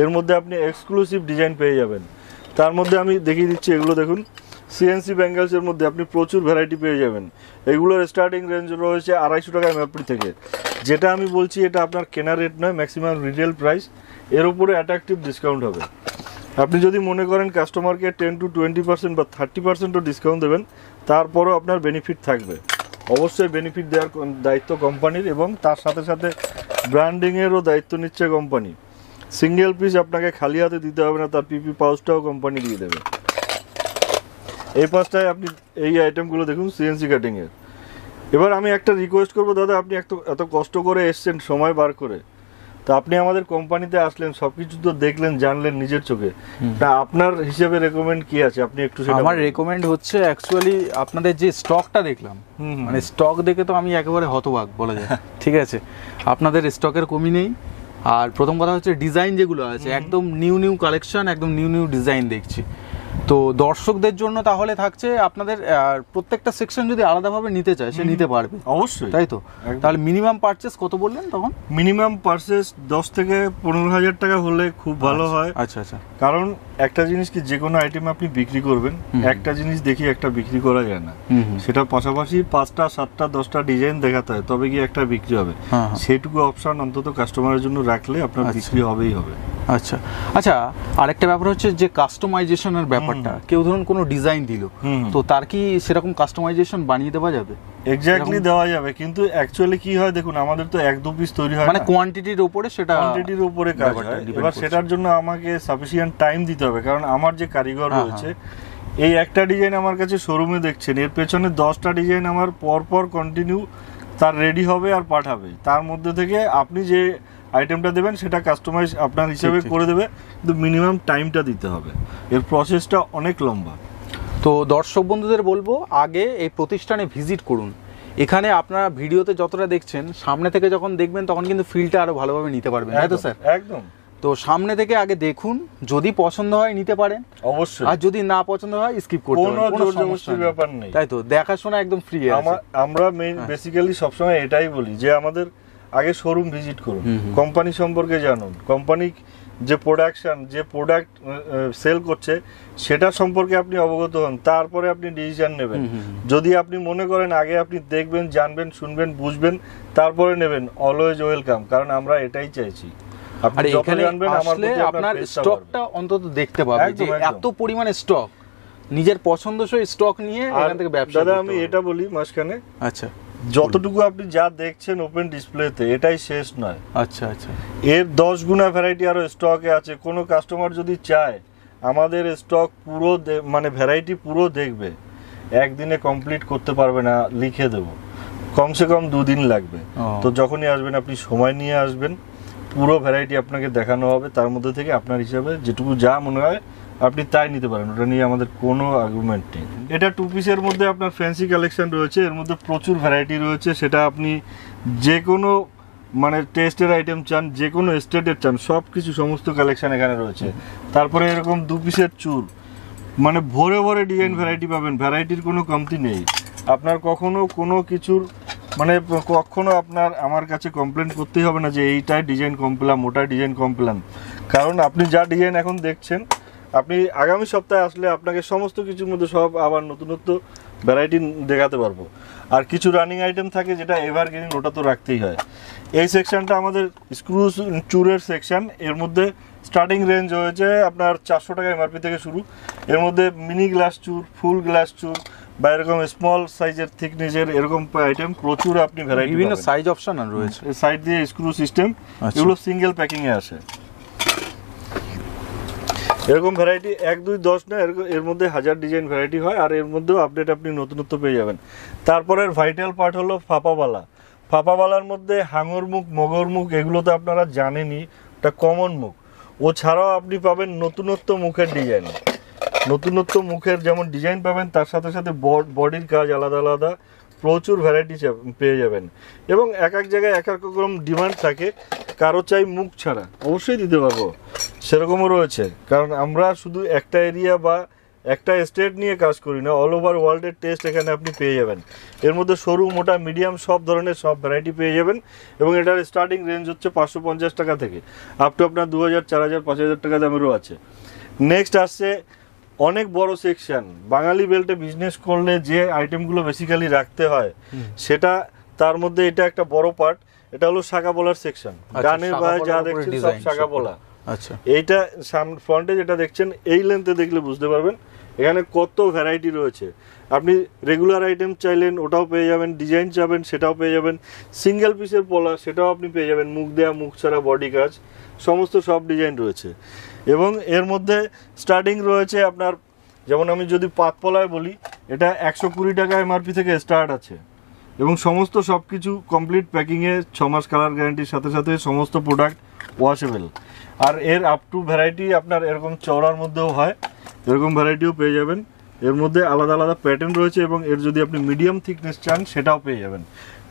এর মধ্যে আপনি এক্সক্লুসিভ ডিজাইন পেয়ে যাবেন। তার মধ্যে আমি দেখিয়ে দিচ্ছি, এগুলো দেখুন সিএনসি ব্যাঙ্গেলসের মধ্যে আপনি প্রচুর ভ্যারাইটি পেয়ে যাবেন। এগুলোর স্টার্টিং রেঞ্জ রয়েছে 250 টাকা এমআরপি থেকে। যেটা আমি বলছি এটা আপনার কেনা রেট নয়, ম্যাক্সিমাম রিটেল প্রাইস, এর উপরে অ্যাট্রাকটিভ ডিসকাউন্ট হবে। আপনি যদি মনে করেন কাস্টমারকে 10 to 20% বা 30%ও ডিসকাউন্ট দেবেন, তারপরও আপনার বেনিফিট থাকবে। অবশ্যই বেনিফিট দেওয়ার দায়িত্ব কোম্পানির, এবং তার সাথে সাথে ব্র্যান্ডিংয়েরও দায়িত্ব নিচ্ছে কোম্পানি। সিঙ্গেল পিস আপনাকে খালি হাতে দিতে হবে না, তার পিপি পাউচটাও কোম্পানি দিয়ে দেবে। এই পাশটায় আপনি এই আইটেমগুলো দেখুন সিএনসি কাটিংয়ের। এবার আমি একটা রিকোয়েস্ট করবো, দাদা আপনি এত কষ্ট করে এসছেন সময় বার করে, তো আপনি আমাদের কোম্পানিতে আসলেন, সবকিছু তো দেখলেন জানলেন নিজের চোখে, তা আপনার হিসেবে রেকমেন্ড কি আছে আপনি একটু সেটা আমার রেকমেন্ড হচ্ছে অ্যাকচুয়ালি আপনাদের যে স্টকটা দেখলাম, মানে স্টক দেখে তো আমি একেবারে হতবাক বলা যায়। ঠিক আছে, আপনাদের স্টকের কমি নেই। আর প্রথম কথা হচ্ছে ডিজাইন যেগুলো আছে একদম নিউ কালেকশন, একদম নিউ ডিজাইন দেখছি। তো দর্শকদের জন্য তাহলে থাকছে আপনাদের প্রত্যেকটা সেকশন যদি আলাদাভাবে নিতে চায় সে নিতে পারবে অবশ্যই, তাই তো? তাহলে মিনিমাম পারচেস কত বললেন তখন? মিনিমাম পারচেস 10 থেকে 15,000 টাকা হলে খুব ভালো হয়। আচ্ছা, কারণ একটা জিনিস কি, যে কোনো আইটেম আপনি বিক্রি করবেন, একটা জিনিস দেখি একটা বিক্রি করা যায় না, সেটার পাশাপাশি 5টা 7টা 10টা ডিজাইন দেখাতে হয়, তবে গিয়ে একটা বিক্রি হবে। সেটুকু অপশন অন্তত কাস্টমারের জন্য রাখলে আপনার বিক্রি হবেই হবে। আচ্ছা, আরেকটা ব্যাপার হচ্ছে যে কাস্টমাইজেশনের ব্যাপারটা, কেউ ধরুন কোনো ডিজাইন দিল, তো তার কি সেরকম কাস্টমাইজেশন বানিয়ে দেওয়া যাবে? এক্স্যাক্টলি দেওয়া যাবে, কিন্তু অ্যাকচুয়ালি কি হয় দেখুন, আমাদের তো 1-2 পিস তৈরি হয়, মানে কোয়ান্টিটির উপরে, সেটা কোয়ান্টিটির উপরে কাজ হয়। এবার সেটার জন্য আমাকে সাফিসিয়েন্ট টাইম দিতে হবে, কারণ আমার যে কারিগর রয়েছে, এই একটা ডিজাইন আমার কাছে শোরুমে দেখছেন, এর পেছনে 10টা ডিজাইন আমার পরপর কন্টিনিউ তার রেডি হবে আর পাঠাবে। তার মধ্যে থেকে আপনি যে আইটেমটা দেবেন সেটা কাস্টমাইজ আপনার হিসেবে করে দেবে, কিন্তু মিনিমাম টাইমটা দিতে হবে, এর প্রসেসটা অনেক লম্বা। তো দর্শক বন্ধুদের বলবো, আগে এই প্রতিষ্ঠানে ভিজিট করুন। এখানে আপনারা ভিডিওতে যতটা দেখছেন, সামনে থেকে যখন দেখবেন তখন কিন্তু ফিলটা আরো ভালোভাবে নিতে পারবেন, তাই তো স্যার? একদম। তো সামনে থেকে আগে দেখুন, যদি পছন্দ হয় নিতে পারেন অবশ্যই, আর যদি না পছন্দ হয় স্কিপ করতে পারেন, কোনো সমস্যার ব্যাপার নেই, তাই তো? দেখাশোনা একদম ফ্রি আছে। আমরা বেসিক্যালি সবসময় এটাই বলি যে আমাদের আগে শোরুম ভিজিট করুন, কোম্পানি সম্পর্কে জানুন, কোম্পানি যে প্রোডাকশন, যে প্রোডাক্ট সেল করছে সেটা সম্পর্কে আপনি অবগত হন, তারপরে আপনি ডিসিশন নেবেন। যদি আপনি মনে করেন আগে আপনি দেখবেন, জানবেন, শুনবেন, বুঝবেন, তারপরে নেবেন, অলওয়েজ ওয়েলকাম, কারণ আমরা এটাই চাইছি। আপনি যখন জানবেন আপনার স্টকটা অন্তত দেখতে পাবেন, যে এত পরিমাণে স্টক, নিজের পছন্দসই স্টক নিয়ে এখান থেকে ব্যবসা। দাদা আমি এটা বলি মাঝখানে, আচ্ছা, যতটুকু আপনি যা দেখছেন ওপেন ডিসপ্লেতে, এটাই শেষ নয়। আচ্ছা, এর 10 গুণা ভ্যারাইটি আরো স্টকে আছে। কোনো কাস্টমার যদি চায় আমাদের স্টক পুরো মানে ভ্যারাইটি পুরো দেখবে, একদিনে কমপ্লিট করতে পারবে না, লিখে দেব, কমসে কম 2 দিন লাগবে। তো যখনই আসবেন আপনি সময় নিয়ে আসবেন, পুরো ভ্যারাইটি আপনাকে দেখানো হবে, তার মধ্যে থেকে আপনার হিসাবে যেটুকু যা মনে হয় আপনি তাই নিতে পারেন, ওটা নিয়ে আমাদের কোনো আর্গুমেন্ট নেই। এটা 2 পিসের মধ্যে আপনার ফ্যান্সি কালেকশন রয়েছে, এর মধ্যে প্রচুর ভ্যারাইটি রয়েছে, সেটা আপনি যে কোনো মানে টেস্টের আইটেম চান, যে কোনো স্টেটের চান, সব কিছু সমস্ত কালেকশন এখানে রয়েছে। তারপরে এরকম 2 পিসের চুল, মানে ভরে ভরে ডিজাইন ভ্যারাইটি পাবেন, ভ্যারাইটির কোনো কমতি নেই। আপনার কখনো কোনো কিছুর মানে কখনো আপনার আমার কাছে কমপ্লেন করতেই হবে না যে এইটাই ডিজাইন কম পেলাম, ওটাই ডিজাইন কম পেলাম, কারণ আপনি যা ডিজাইন এখন দেখছেন, আপনি আগামী সপ্তাহে আসলে আপনাকে সমস্ত কিছুর মধ্যে সব আবার নতুনত্ব ভ্যারাইটি দেখাতে পারবো। আর কিছু রানিং আইটেম থাকে যেটা এভারগ্রিন, ওটা তো রাখতেই হয়। এই সেকশনটা আমাদের স্ক্রু চুরের সেকশন, এর মধ্যে স্টার্টিং রেঞ্জ হয়েছে আপনার 400 টাকা এমআরপি থেকে শুরু। এর মধ্যে মিনি গ্লাস চুর, ফুল গ্লাস চুর, বা এরকম স্মল সাইজের থিকনেসের এরকম আইটেম প্রচুর আপনি ভ্যারাইটি, বিভিন্ন সাইজ অপশন রয়েছে। সাইড দিয়ে স্ক্রু সিস্টেম, এগুলো সিঙ্গেল প্যাকিং এ আসে। এরকম ভ্যারাইটি 1 2 10 না, এর মধ্যে হাজার ডিজাইন ভ্যারাইটি হয়, আর এর মধ্যেও আপডেট আপনি নতুনত্ব পেয়ে যাবেন। তারপরের ভাইটাল পার্ট হলো ফাপাবালা। ফাপাবালার মধ্যে হাঙর মুখ, মগর মুখ, এগুলো তো আপনারা জানেনই, এটা কমন মুখ। ও ছাড়াও আপনি পাবেন নতুনত্ব মুখের ডিজাইন। নতুনত্ব মুখের যেমন ডিজাইন পাবেন, তার সাথে সাথে বডির কাজ আলাদা আলাদা প্রচুর ভ্যারাইটি পেয়ে যাবেন। এবং এক এক জায়গায় এক এক রকম ডিমান্ড থাকে, কারো চাই মুখ ছাড়া, অবশ্যই দিতে পারবো, সেরকমও রয়েছে। কারণ আমরা শুধু একটা এরিয়া বা একটা স্টেট নিয়ে কাজ করি না, অল ওভার ওয়ার্ল্ডের টেস্ট এখানে আপনি পেয়ে যাবেন। এর মধ্যে সরু, মোটা, মিডিয়াম সব ধরনের সব ভ্যারাইটি পেয়ে যাবেন। এবং এটার স্টার্টিং রেঞ্জ হচ্ছে 550 টাকা থেকে আপ টু আপনার 2000, 4000, 5000 টাকা দামেরও আছে। নেক্সট আসছে অনেক বড় সেকশন। বাঙালি বেল্টে বিজনেস করলে যে আইটেমগুলো বেসিক্যালি রাখতে হয়, সেটা তার মধ্যে এটা একটা বড় পার্ট। এটা হলো শাখা বলার সেকশন। ডানে বাঁয়ে যা দেখছেন সব শাখা বলা। আচ্ছা, এইটা ফ্রন্টে যেটা দেখছেন, এই লেন্থে দেখলে বুঝতে পারবেন এখানে কত ভ্যারাইটি রয়েছে। আপনি রেগুলার আইটেম চাইলেন, ওটাও পেয়ে যাবেন। ডিজাইন চাবেন, সেটাও পেয়ে যাবেন। সিঙ্গেল পিসের পলা, সেটাও আপনি পেয়ে যাবেন। মুখ দেয়া, মুখ ছাড়া, বডি কাজ, সমস্ত সব ডিজাইন রয়েছে। এবং এর মধ্যে স্টার্টিং রয়েছে আপনার, যেমন আমি যদি পাতপলায় বলি, এটা 120 টাকা এমআরপি থেকে স্টার্ট আছে। এবং সমস্ত সব কিছু কমপ্লিট প্যাকিংয়ে 6 মাস কালার গ্যারান্টির সাথে সাথে সমস্ত প্রোডাক্ট ওয়াশেবল। আর এর আপ টু ভ্যারাইটি আপনার এরকম চওড়ার মধ্যেও হয়, এরকম ভ্যারাইটিও পেয়ে যাবেন। এর মধ্যে আলাদা আলাদা প্যাটার্ন রয়েছে, এবং এর যদি আপনি মিডিয়াম থিকনেস চান সেটাও পেয়ে যাবেন।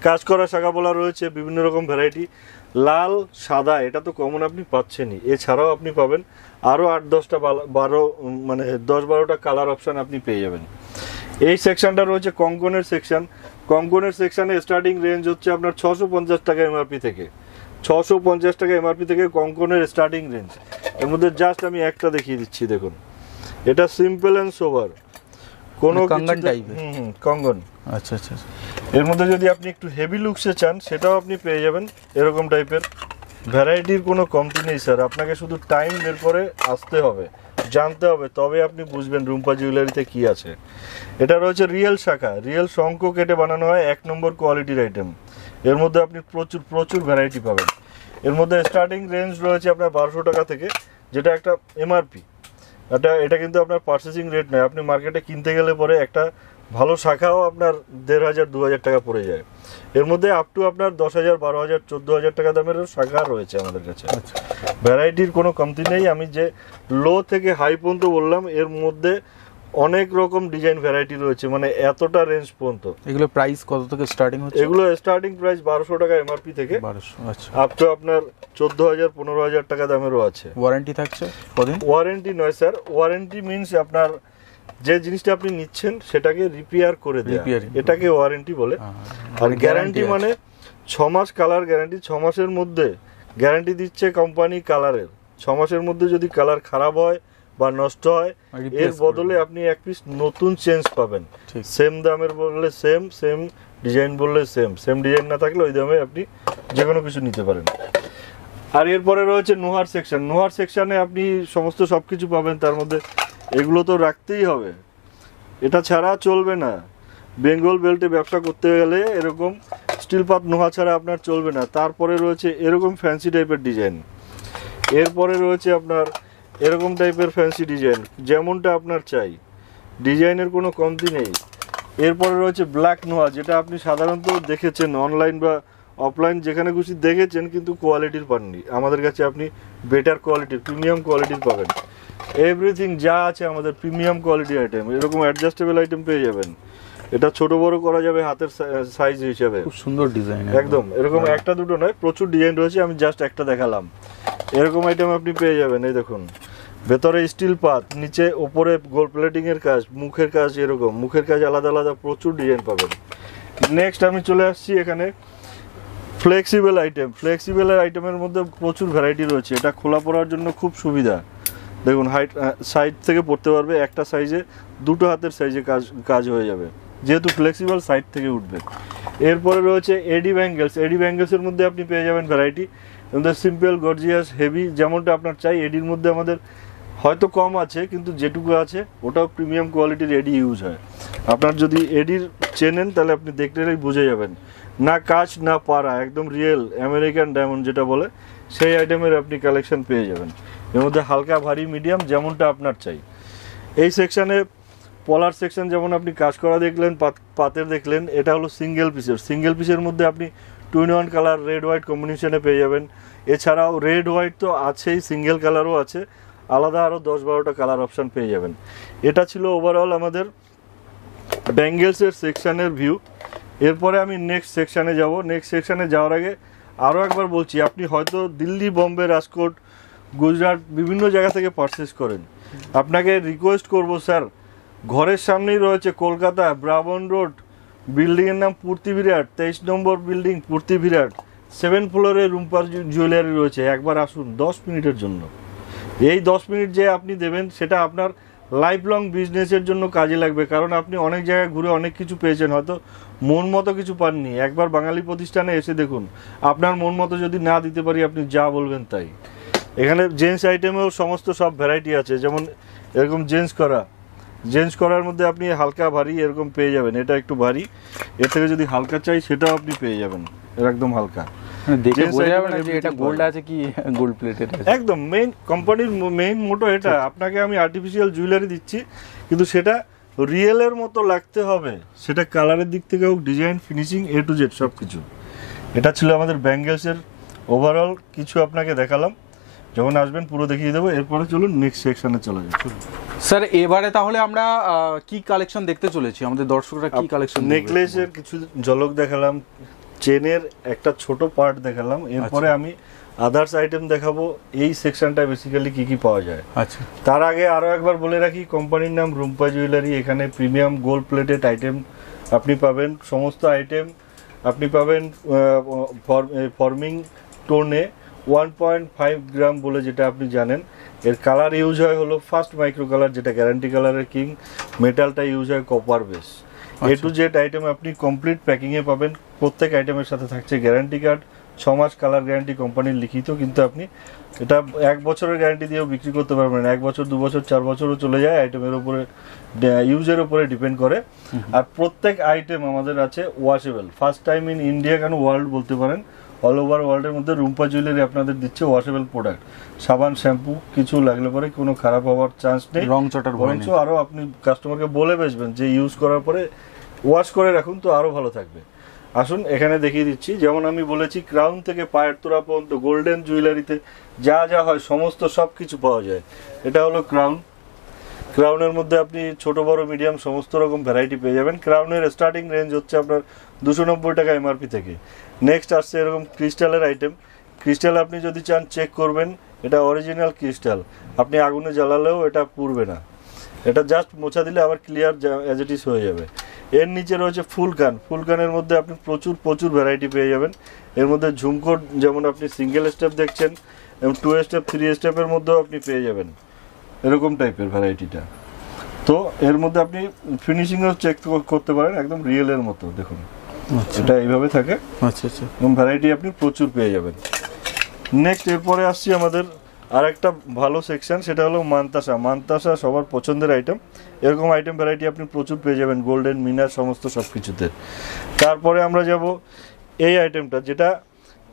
কাজ করা শাখা বলা রয়েছে, বিভিন্ন রকম ভ্যারাইটি। লাল, সাদা, এটা তো কমন আপনি পাচ্ছেনই, এছাড়াও আপনি পাবেন আরও 8-10টা 12 মানে 10-12টা কালার অপশান আপনি পেয়ে যাবেন। এই সেকশনটা রয়েছে কঙ্কনের সেকশন। কঙ্কনের সেকশনে স্টার্টিং রেঞ্জ হচ্ছে আপনার 650 টাকা এমআরপি থেকে। 650 টাকা এমআরপি থেকে কঙ্কনের স্টার্টিং রেঞ্জ। এর মধ্যে জাস্ট আমি একটা দেখিয়ে দিচ্ছি, দেখুন। এটা সিম্পল অ্যান্ড সোবার, কোনো কঙ্গন টাইপের। কঙ্গন। আচ্ছা আচ্ছা। এর মধ্যে যদি আপনি একটু হেভি লুকসে চান, সেটাও আপনি পেয়ে যাবেন এরকম টাইপের। ভ্যারাইটির কোনো কমতি নেই স্যার, আপনাকে শুধু টাইম বের করে আসতে হবে, জানতে হবে, তবে আপনি বুঝবেন রুম্পা জুয়েলারিতে কি আছে। এটা রয়েছে রিয়েল শাখা, রিয়েল শঙ্খ কেটে বানানো হয়, 1 নম্বর কোয়ালিটির আইটেম। এর মধ্যে আপনি প্রচুর প্রচুর ভ্যারাইটি পাবেন। এর মধ্যে স্টার্টিং রেঞ্জ রয়েছে আপনার 1200 টাকা থেকে, যেটা একটা এমআরপি। এটা কিন্তু আপনার পারচেসিং রেট নয়। আপনি মার্কেটে কিনতে গেলে পরে একটা ভালো শাখাও আপনার 1500-2000 টাকা পড়ে যায়। এর মধ্যে আপ টু আপনার 10,000, 12,000, 14,000 টাকা দামেরও শাখা রয়েছে আমাদের কাছে। ভ্যারাইটির কোনো কমতি নেই। আমি যে লো থেকে হাই পর্যন্ত বললাম, এর মধ্যে অনেক রকম ডিজাইন ভ্যারাইটি রয়েছে, মানে এতটা রেঞ্জ পর্যন্ত। এগুলো প্রাইস কত থেকে স্টার্টিং হচ্ছে? এগুলো স্টার্টিং প্রাইস 1200 টাকা এমআরপি থেকে 1200। আচ্ছা, আপ টু আপনার 14,000, 15,000 টাকা দামেরও আছে। ওয়ারেন্টি থাকছে কদিন? ওয়ারেন্টি নয় স্যার, ওয়ারেন্টি মিন্স আপনার যে জিনিসটা আপনি নিচ্ছেন সেটাকে রিপেয়ার করে দেয়া, এটাকে ওয়ারেন্টি বলে। আর গ্যারান্টি মানে 6 মাস কালার গ্যারান্টি। 6 মাসের মধ্যে গ্যারান্টি দিচ্ছে কোম্পানি কালারের। 6 মাসের মধ্যে যদি কালার খারাপ হয় বা নষ্ট হয়, এর বদলে আপনি এক পিস নতুন চেঞ্জ পাবেন। সেম দামের বললে সেম, সেম ডিজাইন বললে সেম, সেম ডিজাইন না থাকলে ওই দামে আপনি যে কোনো কিছু নিতে পারেন। আর এরপরে রয়েছে নোহার সেকশন। নোহার সেকশনে আপনি সমস্ত সব কিছু পাবেন। তার মধ্যে এগুলো তো রাখতেই হবে, এটা ছাড়া চলবে না। বেঙ্গল বেল্টে ব্যবসা করতে গেলে এরকম স্টিল পাত নোহা ছাড়া আপনার চলবে না। তারপরে রয়েছে এরকম ফ্যান্সি টাইপের ডিজাইন। এরপরে রয়েছে আপনার এরকম টাইপের ফ্যান্সি ডিজাইন, যেমনটা আপনার চাই, ডিজাইনের কোনো কমতি নেই। এরপরে রয়েছে ব্ল্যাক নোহা, যেটা আপনি সাধারণত দেখেছেন অনলাইন বা অফলাইন যেখানে খুশি দেখেছেন, কিন্তু কোয়ালিটির পাননি। আমাদের কাছে আপনি বেটার কোয়ালিটির, প্রিমিয়াম কোয়ালিটির পাবেন। এভরিথিং যা আছে আমাদের প্রিমিয়াম কোয়ালিটি আইটেম। এরকম অ্যাডজাস্টেবল আইটেম পেয়ে যাবেন। এটা ছোট বড় করা যাবে হাতের সাইজ হিসেবে। খুব সুন্দর ডিজাইন একদম। এরকম একটা দুটো নয়, প্রচুর ডিজাইন রয়েছে, আমি জাস্ট একটা দেখালাম। এরকম আইটেম আপনি পেয়ে যাবেন। এই দেখুন, ভেতরে স্টিল পাত, নিচে ওপরে গোল্ড প্লেটিং এর কাজ, মুখের কাজ, এরকম মুখের কাজ আলাদা আলাদা প্রচুর ডিজাইন পাবেন। নেক্সট আমি চলে আসছি এখানে ফ্লেক্সিবল আইটেম। ফ্লেক্সিবলের আইটেমের মধ্যে প্রচুর ভ্যারাইটি রয়েছে। এটা খোলা পড়ার জন্য খুব সুবিধা। দেখুন, হাইট সাইড থেকে পড়তে পারবে, একটা সাইজে, দুটো হাতের সাইজে কাজ হয়ে যাবে, যেহেতু ফ্লেক্সিবল সাইড থেকে উঠবে। এরপরে রয়েছে এডি ব্যাঙ্গেলস। এডি ব্যাঙ্গেলসের মধ্যে আপনি পেয়ে যাবেন ভ্যারাইটি। আমাদের সিম্পল, গর্জিয়াস, হেভি, যেমনটা আপনার চাই। এডির মধ্যে আমাদের হয়তো কম আছে, কিন্তু যেটুকু আছে ওটাও প্রিমিয়াম কোয়ালিটির এডি ইউজ হয়। আপনার যদি এডির চেনেন তাহলে আপনি দেখলেই বুঝে যাবেন, না কাজ না পাড়া, একদম রিয়েল আমেরিকান ডায়মন্ড যেটা বলে, সেই আইটেমের আপনি কালেকশন পেয়ে যাবেন। এর মধ্যে হালকা ভারী মিডিয়াম যেমনটা আপনার চাই। এই সেকশানে পলার সেকশন যেমন আপনি কাজ করা দেখলেন, পাতের দেখলেন, এটা হলো সিঙ্গেল পিসের মধ্যে আপনি 2-in-1 কালার রেড হোয়াইট কম্বিনেশনে পেয়ে যাবেন। এছাড়াও রেড হোয়াইট তো আছেই, সিঙ্গেল কালারও আছে, আলাদা আরও 10-12টা কালার অপশান পেয়ে যাবেন। এটা ছিল ওভারঅল আমাদের ব্যাঙ্গেলসের সেকশানের ভিউ। এরপরে আমি নেক্সট সেকশানে যাব। নেক্সট সেকশানে যাওয়ার আগে আরও একবার বলছি, আপনি হয়তো দিল্লি, বম্বে, রাজকোট, গুজরাট বিভিন্ন জায়গা থেকে পারচেস করেন, আপনাকে রিকোয়েস্ট করব স্যার, ঘরের সামনেই রয়েছে কলকাতা ব্রাবন রোড, বিল্ডিংয়ের নাম পূর্তি বিরাট, 23 নম্বর বিল্ডিং পূর্তি বিরাট, 7 ফ্লোরে রুম্পার জুয়েলারি রয়েছে। একবার আসুন 10 মিনিটের জন্য। এই 10 মিনিট যে আপনি দেবেন সেটা আপনার লাইফ লং বিজনেসের জন্য কাজে লাগবে, কারণ আপনি অনেক জায়গায় ঘুরে অনেক কিছু পেয়েছেন, হয়তো মন মতো কিছু পাননি। একবার বাঙালি প্রতিষ্ঠানে এসে দেখুন, আপনার মন মতো যদি না দিতে পারি আপনি যা বলবেন তাই। এখানে জেন্টস আইটেমেও সমস্ত সব ভ্যারাইটি আছে, যেমন এরকম জেন্টস করার মধ্যে আপনি হালকা ভারী এরকম পেয়ে যাবেন। এটা একটু ভারী, এর থেকে যদি হালকা চাই সেটাও আপনি পেয়ে যাবেন, একদম হালকা। দেখে বোঝা যাবে না যে এটা গোল্ড আছে কি গোল্ড প্লেটেড আছে। একদম মেইন কোম্পানির মেইন মোটো এটা। আপনাকে আমি আর্টিফিশিয়াল জুয়েলারি দিচ্ছি, কিন্তু সেটা রিয়েলের মতো লাগতে হবে, সেটা কালারের দিক থেকে হোক, design, finishing, A to Z সব কিছু। এটা ছিল আমাদের ব্যাঙ্গেলসের ওভারঅল কিছু আপনাকে দেখালাম। যখন আসবেন পুরো দেখিয়ে দেবো। এরপরে চলুন নেক্সট সেকশনে চলে যাই। স্যার এবারে তাহলে আমরা কি কালেকশন দেখতে চলেছি, আমাদের দর্শকরা কি কালেকশন? নেকলেসের কিছু ঝলক দেখালাম, চেনের একটা ছোট পার্ট দেখালাম, এরপরে আমি আদার্স আইটেম দেখাবো। এই সেকশনটায় বেসিক্যালি কি কি পাওয়া যায়। আচ্ছা, তার আগে আরও একবার বলে রাখি, কোম্পানির নাম রুম্পা জুয়েলারি। এখানে প্রিমিয়াম গোল্ড প্লেটেড আইটেম আপনি পাবেন। সমস্ত আইটেম আপনি পাবেন ফর্মিং টোনে 1.5 গ্রাম বলে, যেটা আপনি জানেন। এর কালার ইউজ হয় হলো ফার্স্ট মাইক্রো কালার, যেটা গ্যারান্টি কালারের কিং। মেটালটা ইউজ হয় copper base. A to Z item আপনি কমপ্লিট প্যাকিংয়ে পাবেন। প্রত্যেক আইটেমের সাথে থাকছে গ্যারান্টি কার্ড, 6 মাস কালার গ্যারান্টি কোম্পানির লিখিত, কিন্তু আপনি এটা 1 বছরের গ্যারান্টি দিয়েও বিক্রি করতে পারবেন। 1 বছর, 2 বছর, 4 বছরও চলে যায়, আইটেমের উপরে ইউজের উপরে ডিপেন্ড করে। আর প্রত্যেক আইটেম আমাদের আছে washable. First time in India, কেন ওয়ার্ল্ড বলতে পারেন, অল ওভার ওয়ার্ল্ডের মধ্যে রুম্পা জুয়েলারি আপনাদের দিচ্ছে ওয়াশেবল প্রোডাক্ট। সাবান, শ্যাম্পু কিছু লাগলে পরে কোনো খারাপ হওয়ার চান্স নেই, রং চটার ভয় নেই। আরও আপনি কাস্টমারকে বলে বেচবেন যে ইউজ করার পরে ওয়াশ করে রাখুন, তো আরও ভালো থাকবে। আসুন এখানে দেখিয়ে দিচ্ছি। যেমন আমি বলেছি, ক্রাউন থেকে পায়ের তোড়া পর্যন্ত গোল্ডেন জুয়েলারিতে যা যা হয় সমস্ত সব কিছু পাওয়া যায়। এটা হলো ক্রাউনের মধ্যে আপনি ছোট বড় মিডিয়াম সমস্ত রকম ভ্যারাইটি পেয়ে যাবেন। ক্রাউনের স্টার্টিং রেঞ্জ হচ্ছে আপনার 290 টাকা এমআরপি থেকে। নেক্সট আসছে এরকম ক্রিস্টালের আইটেম। ক্রিস্টাল আপনি যদি চান চেক করবেন, এটা অরিজিনাল ক্রিস্টাল, আপনি আগুনে জ্বালালেও এটা পুড়বে না, এটা জাস্ট মোছা দিলে আবার ক্লিয়ার অ্যাজ ইট ইজ হয়ে যাবে। এর নিচে রয়েছে ফুলকানের মধ্যে আপনি প্রচুর ভ্যারাইটি পেয়ে যাবেন। এর মধ্যে ঝুমকো, যেমন আপনি সিঙ্গেল স্টেপ দেখছেন, এবং 2 স্টেপ 3 স্টেপের মধ্যেও আপনি পেয়ে যাবেন এরকম টাইপের ভ্যারাইটিটা। তো এর মধ্যে আপনি ফিনিশিংও চেক করতে পারেন, একদম রিয়েলের মতো। দেখুন এটা এইভাবে থাকে। আচ্ছা আচ্ছা, এবং ভ্যারাইটি আপনি প্রচুর পেয়ে যাবেন। নেক্সট এরপরে আসছি আমাদের আর একটা ভালো সেকশন, সেটা হলো মান্তাসা সবার পছন্দের আইটেম। এরকম আইটেম ভ্যারাইটি আপনি প্রচুর পেয়ে যাবেন গোল্ডেন, মিনার সমস্ত সব কিছুতে। তারপরে আমরা যাব এই আইটেমটা, যেটা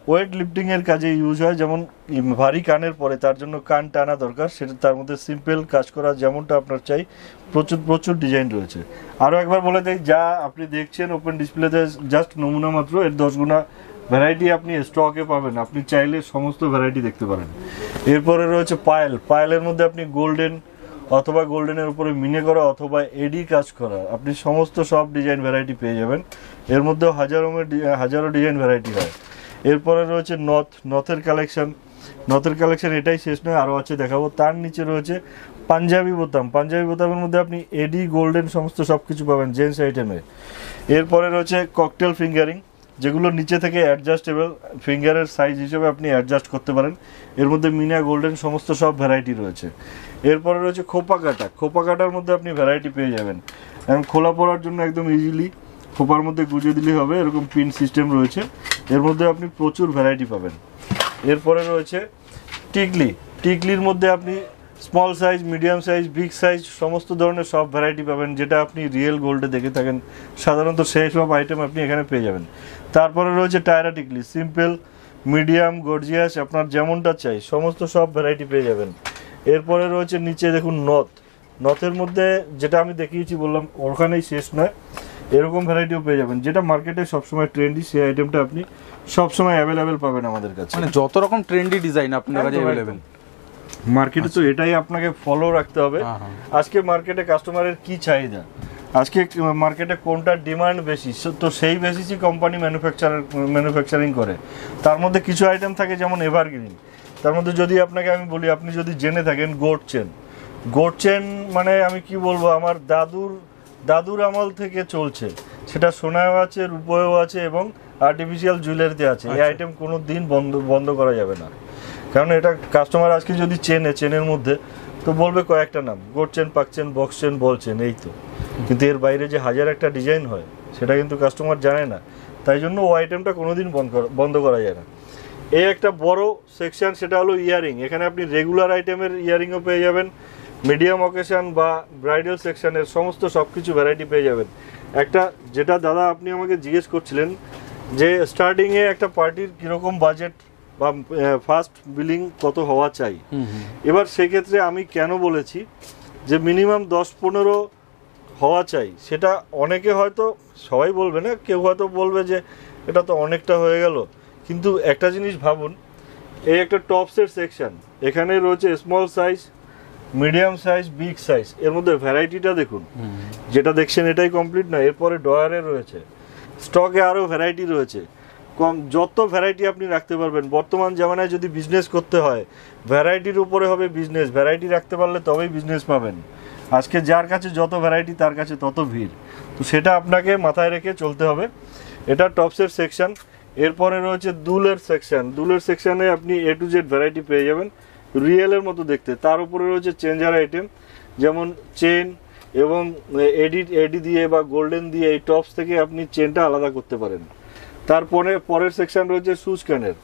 ওয়েট লিফটিংয়ের কাজে ইউজ হয়। যেমন ভারী কানের পরে তার জন্য কান টানা দরকার, সেটা তার মধ্যে সিম্পল কাজ করা যেমনটা আপনার চাই, প্রচুর ডিজাইন রয়েছে। আরও একবার বলে দেয়, যা আপনি দেখছেন ওপেন ডিসপ্লেতে জাস্ট নমুনা মাত্র, এর 10 গুণা ভ্যারাইটি আপনি স্টকে পাবেন, আপনি চাইলে সমস্ত ভ্যারাইটি দেখতে পারেন। এরপরে রয়েছে পায়েলের মধ্যে আপনি গোল্ডেন অথবা গোল্ডেনের উপরে মিনে করা অথবা এডি কাজ করা, আপনি সমস্ত সব ডিজাইন ভ্যারাইটি পেয়ে যাবেন। এর মধ্যেও হাজারো ডিজাইন ভ্যারাইটি হয়। এরপরে রয়েছে নথের কালেকশন এটাই শেষ নয়, আরও আছে দেখাবো। তার নিচে রয়েছে পাঞ্জাবি বোতামের মধ্যে আপনি এডি গোল্ডেন সমস্ত সব কিছু পাবেন জেন্টস আইটেমে। এরপরে রয়েছে ককটেল ফিঙ্গারিং, যেগুলো নিচে থেকে অ্যাডজাস্টেবল, ফিঙ্গারের সাইজ হিসেবে আপনি অ্যাডজাস্ট করতে পারেন। এর মধ্যে মিনা গোল্ডেন সমস্ত সব ভ্যারাইটি রয়েছে। এরপরে রয়েছে খোপা কাটার মধ্যে আপনি ভ্যারাইটি পেয়ে যাবেন, এবং খোলা পড়ার জন্য একদম ইজিলি খোপার মধ্যে গুজে দিলে হবে, এরকম পিন সিস্টেম রয়েছে। এর মধ্যে আপনি প্রচুর ভ্যারাইটি পাবেন। এরপরে রয়েছে টিকলির মধ্যে আপনি small size, medium size, big size সমস্ত ধরনের সব ভ্যারাইটি পাবেন, যেটা আপনি রিয়েল গোল্ডে দেখে থাকেন সাধারণত, সেই সব আইটেম আপনি এখানে পেয়ে যাবেন। তারপরে রয়েছে টায়রা টিকলি, সিম্পল, মিডিয়াম, গর্জিয়াস, আপনার যেমনটা চাই সমস্ত সব ভ্যারাইটি পেয়ে যাবেন। এরপরে রয়েছে নিচে দেখুন নথের মধ্যে যেটা আমি দেখিয়েছি বললাম ওখানেই শেষ নয়, এরকম ভ্যারাইটিও পেয়ে যাবেন। যেটা মার্কেটে সবসময় ট্রেন্ডি সেই আইটেমটা আপনি সবসময় অ্যাভেলেবেল পাবেন আমাদের কাছে। মানে যত রকম ট্রেন্ডি ডিজাইন আপনার কাছে অ্যাভেলেবেল। মার্কেটে তো এটাই আপনাকে ফলো রাখতে হবে। আজকে মার্কেটে কাস্টমারের কি চাহিদা, আজকে মার্কেটে কোনটার ডিমান্ড বেশি, তো সেই বেসিসই কোম্পানি ম্যানুফ্যাকচারিং করে। তার মধ্যে কিছু আইটেম থাকে যেমন এভারগ্রিন, তার মধ্যে যদি আপনাকে আমি বলি, আপনি যদি জেনে থাকেন গোট চেন মানে আমি কি বলবো, আমার দাদুর আমল থেকে চলছে, সেটা সোনায়ও আছে, রূপোয়ও আছে এবং আর্টিফিশিয়াল জুয়েলারিতে আছে। এই আইটেম কোনো দিন বন্ধ করা যাবে না, কারণ এটা কাস্টমার আজকে যদি চেনের মধ্যে তো বলবে কয়েকটা নাম, গোট চেন, পাক চেন, বক্স চেন, বল চেন, এই তো। কিন্তু এর বাইরে যে হাজার একটা ডিজাইন হয় সেটা কিন্তু কাস্টমার জানে না, তাই জন্য ও আইটেমটা কোনোদিন বন্ধ করা যায় না। এই একটা বড় সেকশন, সেটা হলো ইয়ারিং। এখানে আপনি রেগুলার আইটেমের ইয়ারিংও পেয়ে যাবেন, মিডিয়াম অকেশন বা ব্রাইডাল সেকশনের সমস্ত সব কিছু ভ্যারাইটি পেয়ে যাবেন। একটা যেটা দাদা আপনি আমাকে জিজ্ঞেস করছিলেন যে স্টার্টিংয়ে একটা পার্টির কীরকম বাজেট বা ফার্স্ট বিলিং কত হওয়া চাই, এবার সেক্ষেত্রে আমি কেন বলেছি যে মিনিমাম 10-15 হওয়া চাই, সেটা অনেকে হয়তো, সবাই বলবে না, কেউ হয়তো বলবে যে এটা তো অনেকটা হয়ে গেল। কিন্তু একটা জিনিস ভাবুন, এই একটা টপসের সেকশন, এখানে রয়েছে small size, medium size, big size, এর মধ্যে ভ্যারাইটিটা দেখুন। যেটা দেখছেন এটাই কমপ্লিট না, এরপরে ডয়ারে রয়েছে, স্টকে আরও ভ্যারাইটি রয়েছে। যত ভ্যারাইটি আপনি রাখতে পারবেন। বর্তমান জামানায় যদি বিজনেস করতে হয়, ভ্যারাইটির উপরে হবে বিজনেস, ভ্যারাইটি রাখতে পারলে তবেই বিজনেস পাবেন। আজকে যার কাছে যত ভ্যারাইটি তার কাছে তত ভিড়, তো সেটা আপনাকে মাথায় রেখে চলতে হবে। এটা টপসের সেকশন। এরপরে রয়েছে দুলের সেকশনে আপনি A to Z ভ্যারাইটি পেয়ে যাবেন, রিয়েলের মতো দেখতে। তার উপরে রয়েছে চেঞ্জার আইটেম, যেমন চেন এবং এডি দিয়ে বা গোল্ডেন দিয়ে এই টপস থেকে আপনি চেনটা আলাদা করতে পারেন। তারপরে পরের সেকশন রয়েছে শুজ ক্যানের।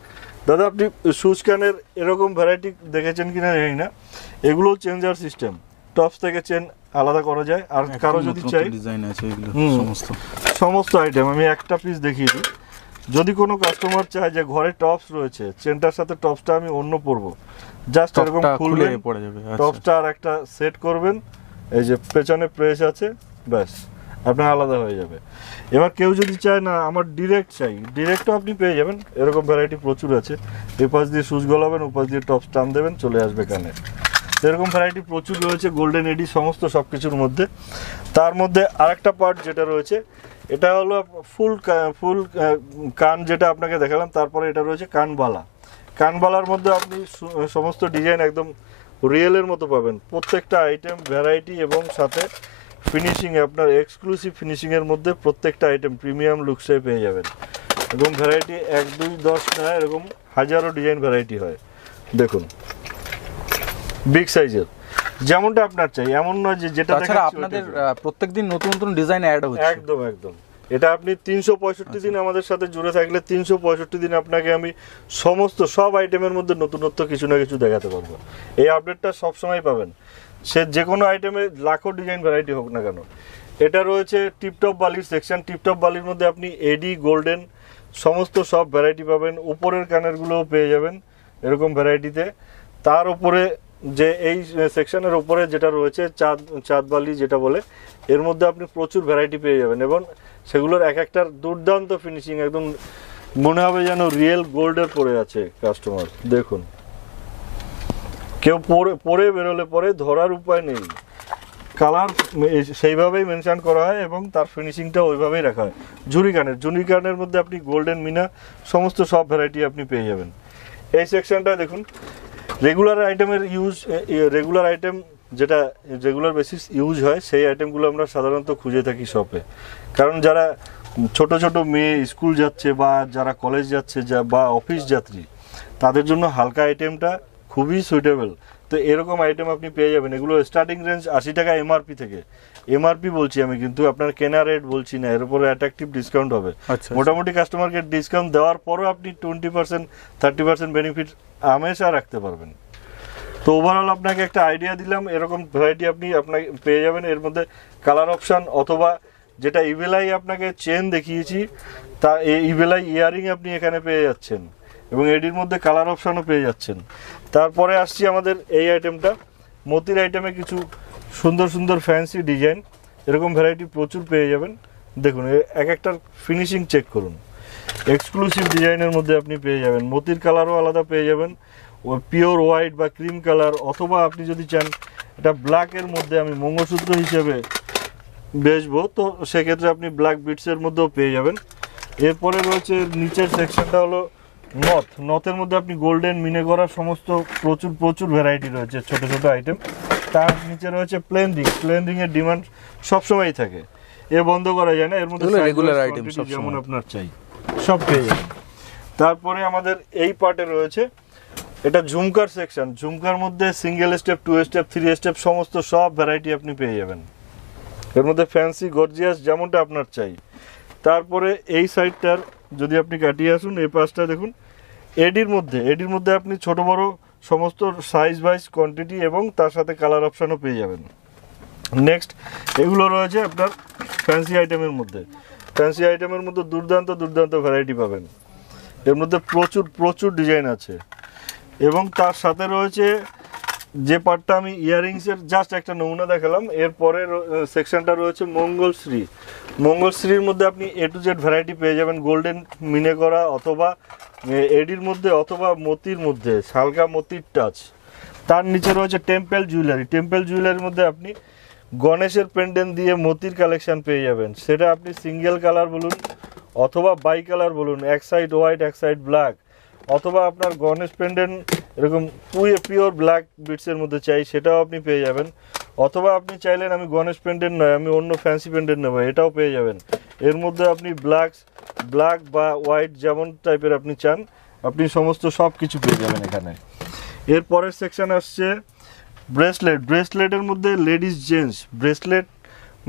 দাদা আপনি শুজ ক্যানের এরকম ভ্যারাইটি দেখেছেন কিনা জানি না, এগুলো চেঞ্জার সিস্টেম, টপস থেকে চেন আলাদা করা যায়। আর কারো যদি চাই ডিজাইন আছে এগুলো সমস্ত আইটেম আমি একটা পিস দেখিয়ে দিই। যদি কোনো কাস্টমার চায় যে ঘরে টপস রয়েছে, চেনটার সাথে টপসটা আমি অন্য পরবো, জাস্ট এরকম খুললে টপসটা আর একটা সেট করবেন, এই যে পেছনে প্রেস আছে, ব্যাস আপনার আলাদা হয়ে যাবে। এবার কেউ যদি চায় না আমার ডিরেক্ট চাই, ডিরেক্টও আপনি পেয়ে যাবেন। এরকম ভ্যারাইটি প্রচুর আছে, এ পাশ দিয়ে সুচ গলাবেন, ও পাশ দিয়ে টপস টান দেবেন, চলে আসবে কানে। এরকম ভ্যারাইটি প্রচুর রয়েছে, গোল্ডেন এডি সমস্ত সব কিছুর মধ্যে। তার মধ্যে আরেকটা পার্ট যেটা রয়েছে, এটা হলো ফুল কান, যেটা আপনাকে দেখালাম। তারপরে এটা রয়েছে কানবালার মধ্যে আপনি সমস্ত ডিজাইন একদম রিয়েলের মতো পাবেন। প্রত্যেকটা আইটেম ভ্যারাইটি এবং সাথে ফিনিশিং, আপনার এক্সক্লুসিভ ফিনিশিংয়ের মধ্যে প্রত্যেকটা আইটেম প্রিমিয়াম লুকসে পেয়ে যাবেন। এবং ভ্যারাইটি 1, 2, 10 নয়, এরকম হাজারো ডিজাইন ভ্যারাইটি হয়। দেখুন বিগ সাইজের, যেমনটা আপনার চাই, এমন নয় যে যেটা দেখাচ্ছি আপনাদের প্রত্যেকদিন নতুন ডিজাইন অ্যাড হচ্ছে। একদম এটা আপনি 365 দিন আমাদের সাথে জুড়ে থাকলে 365 দিন আপনাকে আমি সব আইটেমের মধ্যে নতুনত্ব কিছু না কিছু দেখাতে পারবো। এই আপডেটটা সবসময় পাবেন, সে যে কোনো আইটেমে লাখো ডিজাইন ভ্যারাইটি হোক না কেন। এটা রয়েছে টিপটপ বালির সেকশন। টিপটপ বালির মধ্যে আপনি এডি, গোল্ডেন সমস্ত সব ভ্যারাইটি পাবেন। উপরের কানেরগুলোও পেয়ে যাবেন এরকম ভ্যারাইটিতে। তার উপরে যে এই সেকশনের উপরে যেটা রয়েছে চাঁদ বালি যেটা বলে, এর মধ্যে আপনি প্রচুর ভ্যারাইটি পেয়ে যাবেন এবং সেগুলোর এক একটার দুর্দান্ত ফিনিশিং, একদম মনে হবে যেন রিয়েল গোল্ডের পরে আছে কাস্টমার। দেখুন কেউ পরে বেরোলে পরে ধরার উপায় নেই, কালার সেইভাবেই মেনশন করা হয় এবং তার ফিনিশিংটা ওইভাবেই রাখা হয়। ঝুরি কানের মধ্যে আপনি গোল্ডেন, মিনা সমস্ত সব ভ্যারাইটি আপনি পেয়ে যাবেন। এই সেকশনটা দেখুন, রেগুলার আইটেম যেটা রেগুলার বেসিস ইউজ হয় সেই আইটেমগুলো আমরা সাধারণত খুঁজে থাকি শপে। কারণ যারা ছোট মেয়ে স্কুল যাচ্ছে বা যারা কলেজ যাচ্ছে বা অফিস যাত্রী, তাদের জন্য হালকা আইটেমটা খুবই সুইটেবল। তো এরকম আইটেম আপনি পেয়ে যাবেন। এগুলো স্টার্টিং রেঞ্জ 80 টাকা এমআরপি থেকে। এমআরপি বলছি আমি, কিন্তু আপনার কেনা রেট বলছি না, এর উপরে অ্যাট্রাকটিভ ডিসকাউন্ট হবে। মোটামুটি কাস্টমারকে ডিসকাউন্ট দেওয়ার পরও আপনি 20%, 30% বেনিফিট হামেশা রাখতে পারবেন। তো ওভারঅল আপনাকে একটা আইডিয়া দিলাম, এরকম ভ্যারাইটি আপনাকে পেয়ে যাবেন। এর মধ্যে কালার অপশান অথবা যেটা ইভেলাই আপনাকে চেন দেখিয়েছি, তা ইভেলাই ইয়ারিং আপনি এখানে পেয়ে যাচ্ছেন। এবং এডির মধ্যে কালার অপশানও পেয়ে যাচ্ছেন। তারপরে আসছি আমাদের এই আইটেমটা, মতির আইটেমে কিছু সুন্দর সুন্দর ফ্যান্সি ডিজাইন, এরকম ভ্যারাইটি প্রচুর পেয়ে যাবেন। দেখুন এক একটার ফিনিশিং চেক করুন, এক্সক্লুসিভ ডিজাইনের মধ্যে আপনি পেয়ে যাবেন। মতির কালারও আলাদা পেয়ে যাবেন, পিওর হোয়াইট বা ক্রিম কালার, অথবা আপনি যদি চান এটা ব্ল্যাকের মধ্যে আমি মঙ্গলসূত্র হিসেবে বেচবো, তো সেক্ষেত্রে আপনি ব্ল্যাক বিটসের মধ্যেও পেয়ে যাবেন। এরপরে রয়েছে নিচের সেকশনটা হলো নথের মধ্যে আপনি গোল্ডেন মিনে করা সমস্ত প্রচুর প্রচুর ভ্যারাইটি রয়েছে, ছোট ছোট আইটেম। তার নিচে রয়েছে প্লেন রিং এর ডিমান্ড সবসময়ই থাকে, এ বন্ধ করা যায় না। এর মধ্যে রেগুলার আইটেম যেমন আপনার চাই সব পেয়ে যাবেন। তারপরে আমাদের এই পার্টে রয়েছে এটা ঝুমকার সেকশন, ঝুমকার মধ্যে সিঙ্গেল স্টেপ, 2 স্টেপ, 3 স্টেপ সমস্ত সব ভ্যারাইটি আপনি পেয়ে যাবেন। এর মধ্যে ফ্যান্সি গর্জিয়াস যেমনটা আপনার চাই। তারপরে এই সাইডটার যদি আপনি কাটিয়ে আসুন, এই পাশটা দেখুন, এডির মধ্যে আপনি ছোট বড় সমস্ত সাইজ ওয়াইজ কোয়ান্টিটি এবং তার সাথে কালার অপশানও পেয়ে যাবেন। নেক্সট এগুলো রয়েছে আপনার ফ্যান্সি আইটেমের মধ্যে দুর্দান্ত ভ্যারাইটি পাবেন। এর মধ্যে প্রচুর ডিজাইন আছে। এবং তার সাথে রয়েছে যে পার্টটা আমি ইয়াররিংসের জাস্ট একটা নমুনা দেখালাম, এরপরে সেকশনটা রয়েছে মঙ্গলশ্রীর মধ্যে আপনি A to Z ভ্যারাইটি পেয়ে যাবেন, গোল্ডেন মিনে করা অথবা এডির মধ্যে অথবা মতির মধ্যে হালকা মতির টাচ। তার নিচে রয়েছে টেম্পল জুয়েলারির মধ্যে আপনি গণেশের পেন্ডেন্ট দিয়ে মতির কালেকশন পেয়ে যাবেন। সেটা আপনি সিঙ্গেল কালার বলুন অথবা বাই কালার বলুন, এক সাইড হোয়াইট এক সাইড ব্ল্যাক, অথবা আপনার গণেশ পেন্ডেন্ট এরকম পিওর ব্ল্যাক বিটসের মধ্যে চাই, সেটাও আপনি পেয়ে যাবেন। অথবা আপনি চাইলেন আমি গণেশ পেন্ডেন্ট নয়, আমি অন্য ফ্যান্সি পেন্ডেন্ট নেবো, এটাও পেয়ে যাবেন। এর মধ্যে আপনি ব্ল্যাক বা হোয়াইট যেমন টাইপের আপনি চান, আপনি সমস্ত সব কিছু পেয়ে যাবেন এখানে। এর পরের সেকশন আসছে ব্রেসলেটের মধ্যে লেডিস জেন্টস ব্রেসলেট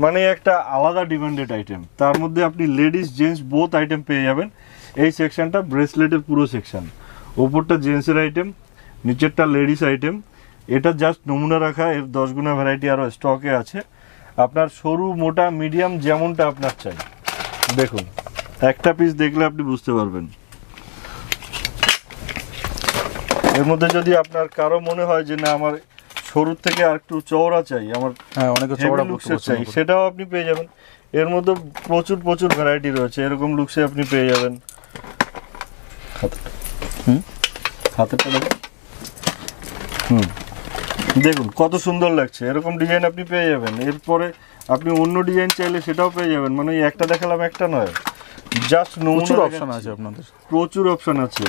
মানে একটা আলাদা ডিমান্ডেড আইটেম, তার মধ্যে আপনি লেডিস জেন্টস বোথ আইটেম পেয়ে যাবেন। এই সেকশনটা ব্রেসলেটের পুরো সেকশন, ওপরটা জেন্টসের আইটেম, নিচেরটা লেডিস আইটেম। এটা জাস্ট নমুনা রাখা, এর 10 গুণা ভ্যারাইটি আরও স্টকে আছে। আপনার সরু মোটা মিডিয়াম যেমনটা আপনার চাই, দেখুন একটা পিস দেখলে আপনি বুঝতে পারবেন। এর মধ্যে যদি আপনার কারো মনে হয় যে না আমার সরুর থেকে আর একটু চওড়া চাই, আমার অনেকে চওড়া লুকসের চাই, সেটাও আপনি পেয়ে যাবেন। এর মধ্যে প্রচুর ভ্যারাইটি রয়েছে, এরকম লুকসে আপনি পেয়ে যাবেন। হাতেরটা দেখুন কত সুন্দর লাগছে, এরকম ডিজাইন আপনি পেয়ে যাবেন। এরপরে আপনি অন্য ডিজাইন চাইলে সেটাও পেয়ে যাবেন, মানে একটা দেখালাম একটা নয়, জাস্ট প্রচুর অপশন আছে আপনাদের, প্রচুর অপশন আছে।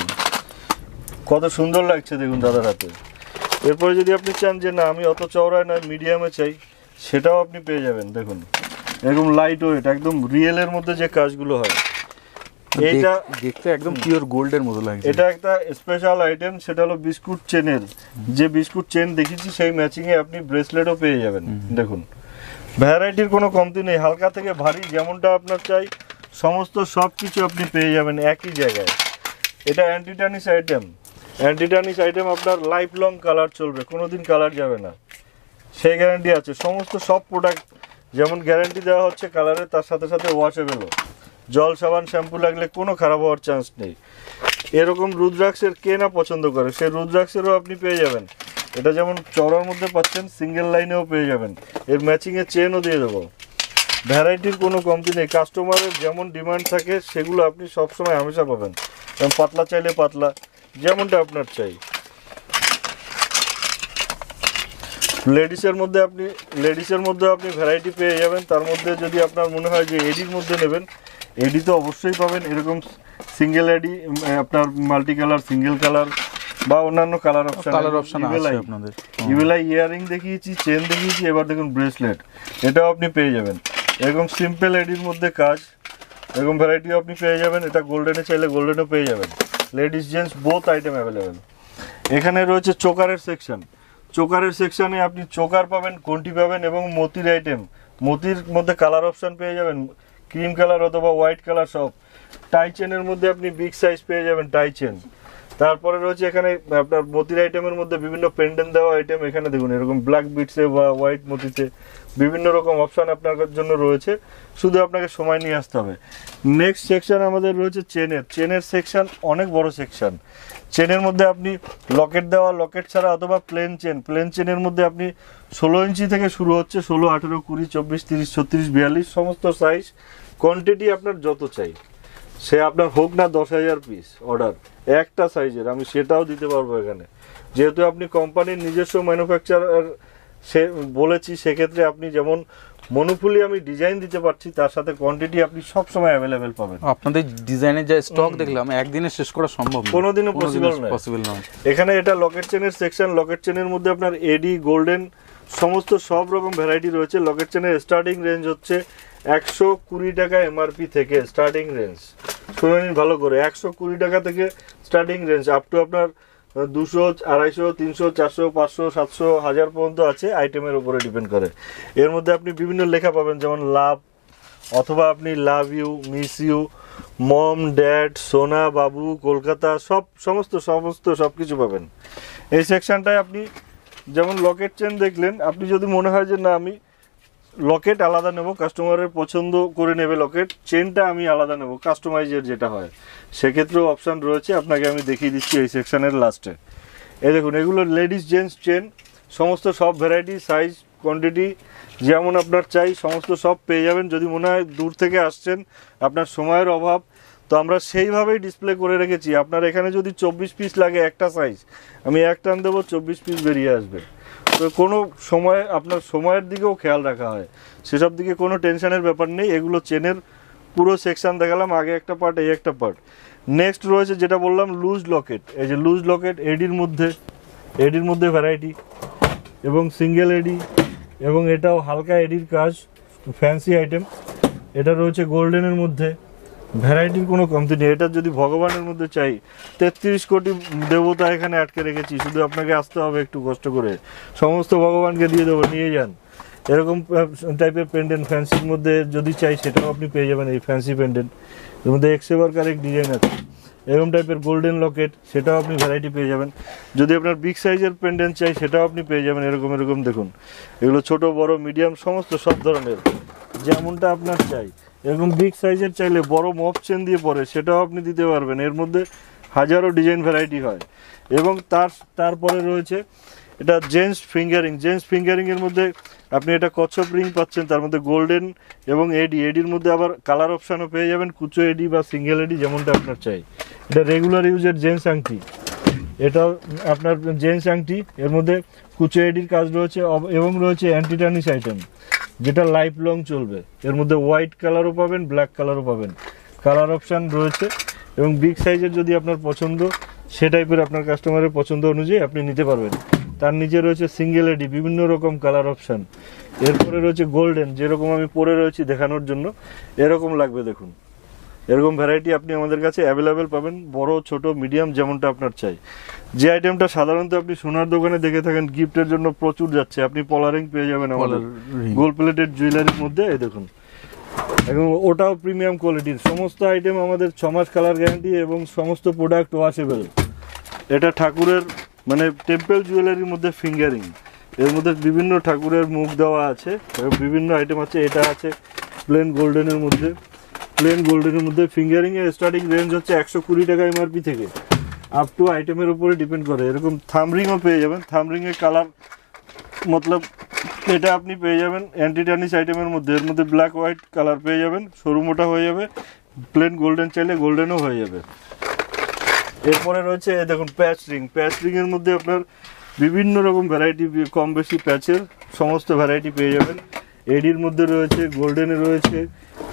কত সুন্দর লাগছে দেখুন দাদার হাতে। এরপরে যদি আপনি চান যে না আমি অত চওড়ায় নয় মিডিয়ামে চাই, সেটাও আপনি পেয়ে যাবেন। দেখুন এরকম লাইট ওয়েট একদম রিয়েলের মধ্যে যে কাজগুলো হয়, এইটা দেখতে একদম পিওর গোল্ডের মতো লাগছে। এটা একটা স্পেশাল আইটেম, সেটা হলো বিস্কুট চেনের, যে বিস্কুট চেন দেখেছি সেই ম্যাচিং এ আপনি ব্রেসলেটও পেয়ে যাবেন। দেখুন ভ্যারাইটির কোনো কমতি নেই, হালকা থেকে ভারী যেমনটা আপনার চাই সমস্ত সব কিছু আপনি পেয়ে যাবেন একই জায়গায়। এটা অ্যান্টিটানিস আইটেম, আপনার লাইফ লং কালার চলবে, কোনোদিন কালার যাবে না, সেই গ্যারান্টি আছে। সমস্ত সব প্রোডাক্ট যেমন গ্যারান্টি দেওয়া হচ্ছে কালারে, তার সাথে সাথে ওয়াশেবেলও, জল সাবান শ্যাম্পু লাগলে কোনো খারাপ হওয়ার চান্স নেই। এরকম রুদ্রাক্ষের কে না পছন্দ করে, সেই রুদ্রাক্ষেরও আপনি পেয়ে যাবেন। এটা যেমন চড়ার মধ্যে পাচ্ছেন, সিঙ্গেল লাইনেও পেয়ে যাবেন, এর ম্যাচিংয়ের চেনও দিয়ে দেবো। ভ্যারাইটির কোনো কমতি নেই, কাস্টমারের যেমন ডিমান্ড থাকে সেগুলো আপনি সবসময় হামেশা পাবেন। যেমন পাতলা চাইলে পাতলা, যেমনটা আপনার চাই। লেডিসের মধ্যে আপনি ভ্যারাইটি পেয়ে যাবেন। তার মধ্যে যদি আপনার মনে হয় যে এডির মধ্যে নেবেন, এডি তো অবশ্যই পাবেন, এরকম সিঙ্গেল এডি, আপনার মাল্টি কালার, সিঙ্গেল কালার বা অন্যান্য কালার অপশন আছে আপনাদের। ইউএলআই ইয়ারিং দেখিয়েছি, চেন দেখিয়েছি, এবার দেখুন ব্রেসলেট, এটাও আপনি পেয়ে যাবেন। এরকম সিম্পল এডির মধ্যে কাজ, এরকম ভ্যারাইটিও আপনি পেয়ে যাবেন। এটা গোল্ডেনে চাইলে গোল্ডেনও পেয়ে যাবেন, ladies gents both item available. এখানে রয়েছে চোকারের সেকশনে আপনি চোকার পাবেন, কন্টি পাবেন এবং মতির আইটেম। মতির মধ্যে কালার অপশন পেয়ে যাবেন, ক্রিম কালার অথবা হোয়াইট কালার সব। টাই চেনের মধ্যে আপনি বিগ সাইজ পেয়ে যাবেন টাই চেন। তারপরে রয়েছে এখানে আপনার মতির আইটেমের মধ্যে বিভিন্ন পেন্ডেন্ট দেওয়া আইটেম। এখানে দেখুন এরকম ব্ল্যাক বিটসে বা হোয়াইট মতিতে বিভিন্ন রকম অপশন আপনার জন্য রয়েছে, শুধু আপনাকে সময় নিয়ে আসতে হবে। নেক্সট সেকশন আমাদের রয়েছে চেনের সেকশন, অনেক বড় সেকশন। চেনের মধ্যে আপনি লকেট দেওয়া, লকেট ছাড়া অথবা প্লেন চেনের মধ্যে আপনি 16 ইঞ্চি থেকে শুরু হচ্ছে, 16, 18, 20, 24, 30, 36, 42 সমস্ত সাইজ, কোয়ান্টিটি আপনার যত চাই, সে আপনার হোক না 10,000 পিস অর্ডার একটা সাইজের, আমি সেটাও দিতে পারবো এখানে। যেহেতু আপনি কোম্পানির নিজস্ব ম্যানুফ্যাকচারার সে বলেছি, সেক্ষেত্রে আপনি যেমন মনোফুলি আমি ডিজাইন দিতে পারছি, তার সাথে কোয়ান্টিটি আপনি সব সময় অ্যাভেলেবেল পাবেন। আপনাদের ডিজাইনের যে স্টক দেখলাম একদিনে শেষ করা সম্ভব না, কোনোদিনও পসিবল নয়। এখানে এটা লকেট চেনের সেকশন। লকেট চেনের মধ্যে আপনার এডি, গোল্ডেন সমস্ত সব রকম ভ্যারাইটি রয়েছে। লকেট চেনের স্টার্টিং রেঞ্জ হচ্ছে 120 টাকা এমআরপি থেকে স্টার্টিং রেঞ্জ। শুনে নিন ভালো করে, 120 টাকা থেকে স্টার্টিং রেঞ্জ আপ টু আপনার 200, 250, 300, 400, 500, 700, 1000 পর্যন্ত আছে, আইটেমের উপরে ডিপেন্ড করে। এর মধ্যে আপনি বিভিন্ন লেখা পাবেন, যেমন লাভ, অথবা আপনি love you, miss you, mom, dad, সোনা, বাবু, কলকাতা, সমস্ত সব কিছু পাবেন এই সেকশনটায়। আপনি যেমন লকেট চেন দেখলেন, আপনি যদি মনে হয় যে না আমি লকেট আলাদা নেব, কাস্টমারের পছন্দ করে নেবে লকেট, চেনটা আমি আলাদা নেব, কাস্টমাইজের যেটা হয়, সেক্ষেত্রেও অপশান রয়েছে। আপনাকে আমি দেখিয়ে দিচ্ছি এই সেকশনের লাস্টে। এই দেখুন, এগুলো লেডিস জেন্টস চেন, সমস্ত সব ভ্যারাইটি, সাইজ, কোয়ান্টিটি যেমন আপনার চাই সমস্ত সব পেয়ে যাবেন। যদি মনে হয় দূর থেকে আসছেন, আপনার সময়ের অভাব, তো আমরা সেইভাবেই ডিসপ্লে করে রেখেছি। আপনার এখানে যদি 24 পিস লাগে একটা সাইজ, আমি এক টান দেবো 24 পিস বেরিয়ে আসবে। তো কোনো সময় আপনার সময়ের দিকেও খেয়াল রাখা হয়, সেসব দিকে কোনো টেনশনের ব্যাপার নেই। এগুলো চেনের পুরো সেকশন দেখালাম, আগে একটা পার্ট, এই একটা পার্ট। নেক্সট রয়েছে যেটা বললাম লুজ লকেট। এই যে লুজ লকেট, এডির মধ্যে ভ্যারাইটি, এবং সিঙ্গেল এডি, এবং এটাও হালকা এডির কাজ, ফ্যান্সি আইটেম। এটা রয়েছে গোল্ডেনের মধ্যে, ভ্যারাইটির কোনো কমতি নেই। এটা যদি ভগবানের মধ্যে চাই, 33 কোটি দেবতা এখানে আটকে রেখেছি, শুধু আপনাকে আসতে হবে একটু কষ্ট করে, সমস্ত ভগবানকে দিয়ে দেবো, নিয়ে যান। এরকম টাইপের পেন্ডেন্ট ফ্যান্সির মধ্যে যদি চাই, সেটাও আপনি পেয়ে যাবেন। এই ফ্যান্সি পেন্ডেন্ট এর মধ্যে এক্সেভার কারেক্ট ডিজাইন আছে। এরকম টাইপের গোল্ডেন লকেট, সেটাও আপনি ভ্যারাইটি পেয়ে যাবেন। যদি আপনার বিগ সাইজের পেন্ডেন্ট চাই, সেটাও আপনি পেয়ে যাবেন। এরকম দেখুন, এগুলো ছোট, বড়, মিডিয়াম সমস্ত সব ধরনের, যেমনটা আপনার চাই। এরকম বিগ সাইজের চাইলে বড় মফ চেন দিয়ে পরে, সেটাও আপনি দিতে পারবেন। এর মধ্যে হাজারো ডিজাইন ভ্যারাইটি হয়। এবং তারপরে রয়েছে এটা জেন্টস ফিঙ্গারিং এর মধ্যে আপনি এটা কচ্ছপ রিং পাচ্ছেন, তার মধ্যে গোল্ডেন এবং এডির মধ্যে আবার কালার অপশানও পেয়ে যাবেন, কুচো এডি বা সিঙ্গেল এডি, যেমনটা আপনার চাই। এটা রেগুলার ইউজের জেন্টস আংটি, এটাও আপনার জেন্টস আংটি। এর মধ্যে কুচো এডির কাজ রয়েছে, এবং রয়েছে অ্যান্টি টার্নিশ আইটেম, যেটা লাইফ লং চলবে। এর মধ্যে হোয়াইট কালারও পাবেন, ব্ল্যাক কালারও পাবেন, কালার অপশান রয়েছে। এবং বিগ সাইজের যদি আপনার পছন্দ, সে টাইপের আপনার কাস্টমারের পছন্দ অনুযায়ী আপনি নিতে পারবেন। তার নিচে রয়েছে সিঙ্গেল এডি, বিভিন্ন রকম কালার অপশান। এরপরে রয়েছে গোল্ডেন, যেরকম আমি পরে রয়েছি দেখানোর জন্য, এরকম লাগবে দেখুন। এরকম ভ্যারাইটি আপনি আমাদের কাছে অ্যাভেলেবেল পাবেন, বড়, ছোট, মিডিয়াম, যেমনটা আপনার চাই। যে আইটেমটা সাধারণত আপনি সোনার দোকানে দেখে থাকেন গিফটের জন্য প্রচুর যাচ্ছে, আপনি পলারিং পেয়ে যাবেন আমাদের গোল্ড প্লেটেড জুয়েলারির মধ্যে। এই দেখুন, এবং ওটাও প্রিমিয়াম কোয়ালিটির। সমস্ত আইটেম আমাদের 6 মাস কালার গ্যারান্টি, এবং সমস্ত প্রোডাক্ট ওয়াশেবল। এটা ঠাকুরের মানে টেম্পল জুয়েলারির মধ্যে ফিঙ্গারিং, এর মধ্যে বিভিন্ন ঠাকুরের মুখ দেওয়া আছে, বিভিন্ন আইটেম আছে। এটা আছে প্লেন গোল্ডেনের মধ্যে ফিঙ্গারিংয়ের স্টার্টিং রেঞ্জ হচ্ছে 120 টাকা এমআরপি থেকে, আপ টু আইটেমের উপরে ডিপেন্ড করে। এরকম থামরিংও পেয়ে যাবেন, থামরিংয়ের কালার মতলব এটা আপনি পেয়ে যাবেন অ্যান্টি টার্নিশ আইটেমের মধ্যে। এর মধ্যে ব্ল্যাক হোয়াইট কালার পেয়ে যাবেন, সরু মোটা হয়ে যাবে, প্লেন গোল্ডেন চাইলে গোল্ডেনও হয়ে যাবে। এরপরে রয়েছে দেখুন প্যাচ রিংয়ের মধ্যে আপনার বিভিন্ন রকম ভ্যারাইটি, কম বেশি প্যাচের সমস্ত ভ্যারাইটি পেয়ে যাবেন। এডির মধ্যে রয়েছে, গোল্ডেনে রয়েছে,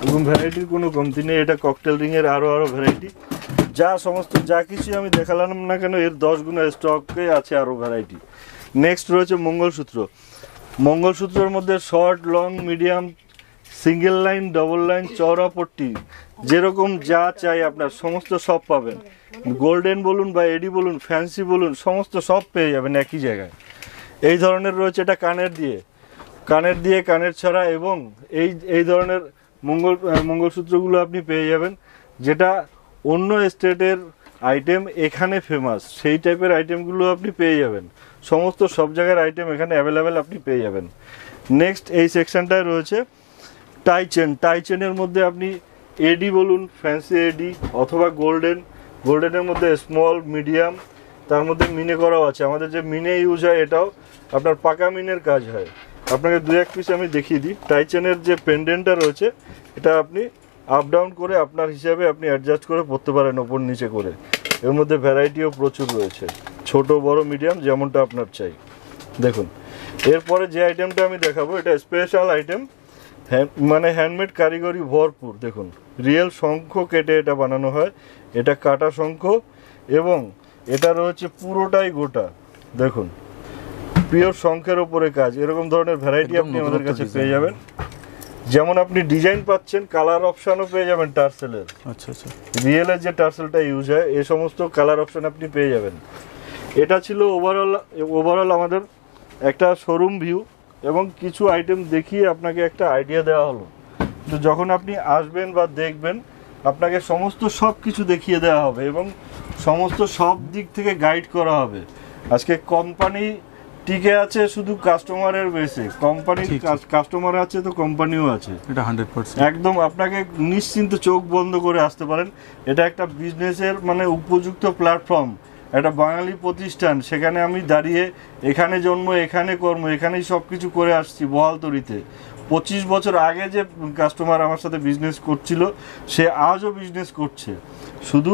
এবং ভ্যারাইটির কোনো কমতি নেই। এটা ককটেল রিংয়ের আরও ভ্যারাইটি, যা কিছু আমি দেখালাম না কেন, এর 10 গুণা স্টকে আছে আরও ভ্যারাইটি। নেক্সট রয়েছে মঙ্গলসূত্রের মধ্যে short, long, medium, single line, double line, চওড়া পট্টি, যেরকম যা চাই আপনার সমস্ত সব পাবেন। গোল্ডেন বলুন বা এডি বলুন, ফ্যান্সি বলুন, সমস্ত সব পেয়ে যাবেন একই জায়গায়। এই ধরনের রয়েছে এটা কানের ছাড়া, এবং এই ধরনের মঙ্গলসূত্রগুলো আপনি পেয়ে যাবেন, যেটা অন্য স্টেটের আইটেম এখানে ফেমাস সেই টাইপের আইটেমগুলো আপনি পেয়ে যাবেন। সমস্ত সব জায়গার আইটেম এখানে অ্যাভেলেবেল আপনি পেয়ে যাবেন। নেক্সট এই সেকশনটায় রয়েছে টাই চেন। টাই চেনের মধ্যে আপনি এডি বলুন, ফ্যান্সি এডি অথবা গোল্ডেনের মধ্যে স্মল, মিডিয়াম, তার মধ্যে মিনে করাও আছে। আমাদের যে মিনে ইউজ হয় এটাও আপনার পাকা মিনের কাজ হয়। আপনাকে দু এক পিস আমি দেখিয়ে দিই। টাই চেনের যে পেন্ডেন্টটা রয়েছে এটা আপনি আপ ডাউন করে আপনার হিসাবে আপনি অ্যাডজাস্ট করে পরতে পারেন, ওপর নিচে করে। এর মধ্যে ভ্যারাইটিও প্রচুর রয়েছে, ছোট বড় মিডিয়াম যেমনটা আপনার চাই। দেখুন এরপরে যে আইটেমটা আমি দেখাবো এটা স্পেশাল আইটেম, মানে হ্যান্ডমেড কারিগরি ভরপুর। দেখুন রিয়েল শঙ্খ কেটে এটা বানানো হয়, এটা কাটা শঙ্খ এবং এটা রয়েছে পুরোটাই গোটা। দেখুন পিওর শঙ্খের ওপরে কাজ। এরকম ধরনের ভ্যারাইটি আপনি আমাদের কাছে পেয়ে যাবেন। যেমন আপনি ডিজাইন পাচ্ছেন, কালার অপশানও পেয়ে যাবেন টার্সেলের। আচ্ছা আচ্ছা, রিয়েলের যে টার্সেলটা ইউজ হয় এই সমস্ত কালার অপশান আপনি পেয়ে যাবেন। এটা ছিল ওভারঅল আমাদের একটা শোরুম ভিউ এবং কিছু আইটেম দেখিয়ে আপনাকে একটা আইডিয়া দেওয়া হলো। তো যখন আপনি আসবেন বা দেখবেন আপনাকে সমস্ত সব কিছু দেখিয়ে দেওয়া হবে এবং সমস্ত সব দিক থেকে গাইড করা হবে। আজকে কোম্পানি টিকে আছে শুধু কাস্টমারের বেসে, কোম্পানির কাস্টমার আছে তো কোম্পানিও আছে, এটা 100% একদম আপনাকে নিশ্চিন্তে চোখ বন্ধ করে আসতে পারেন। এটা একটা বিজনেসের মানে উপযুক্ত প্ল্যাটফর্ম, একটা বাঙালি প্রতিষ্ঠান, সেখানে আমি দাঁড়িয়ে এখানে জন্ম, এখানে কর্ম, এখানেই সব কিছু করে আসছি বহালতরিতে। 25 বছর আগে যে কাস্টমার আমার সাথে বিজনেস করছিল সে আজও বিজনেস করছে, শুধু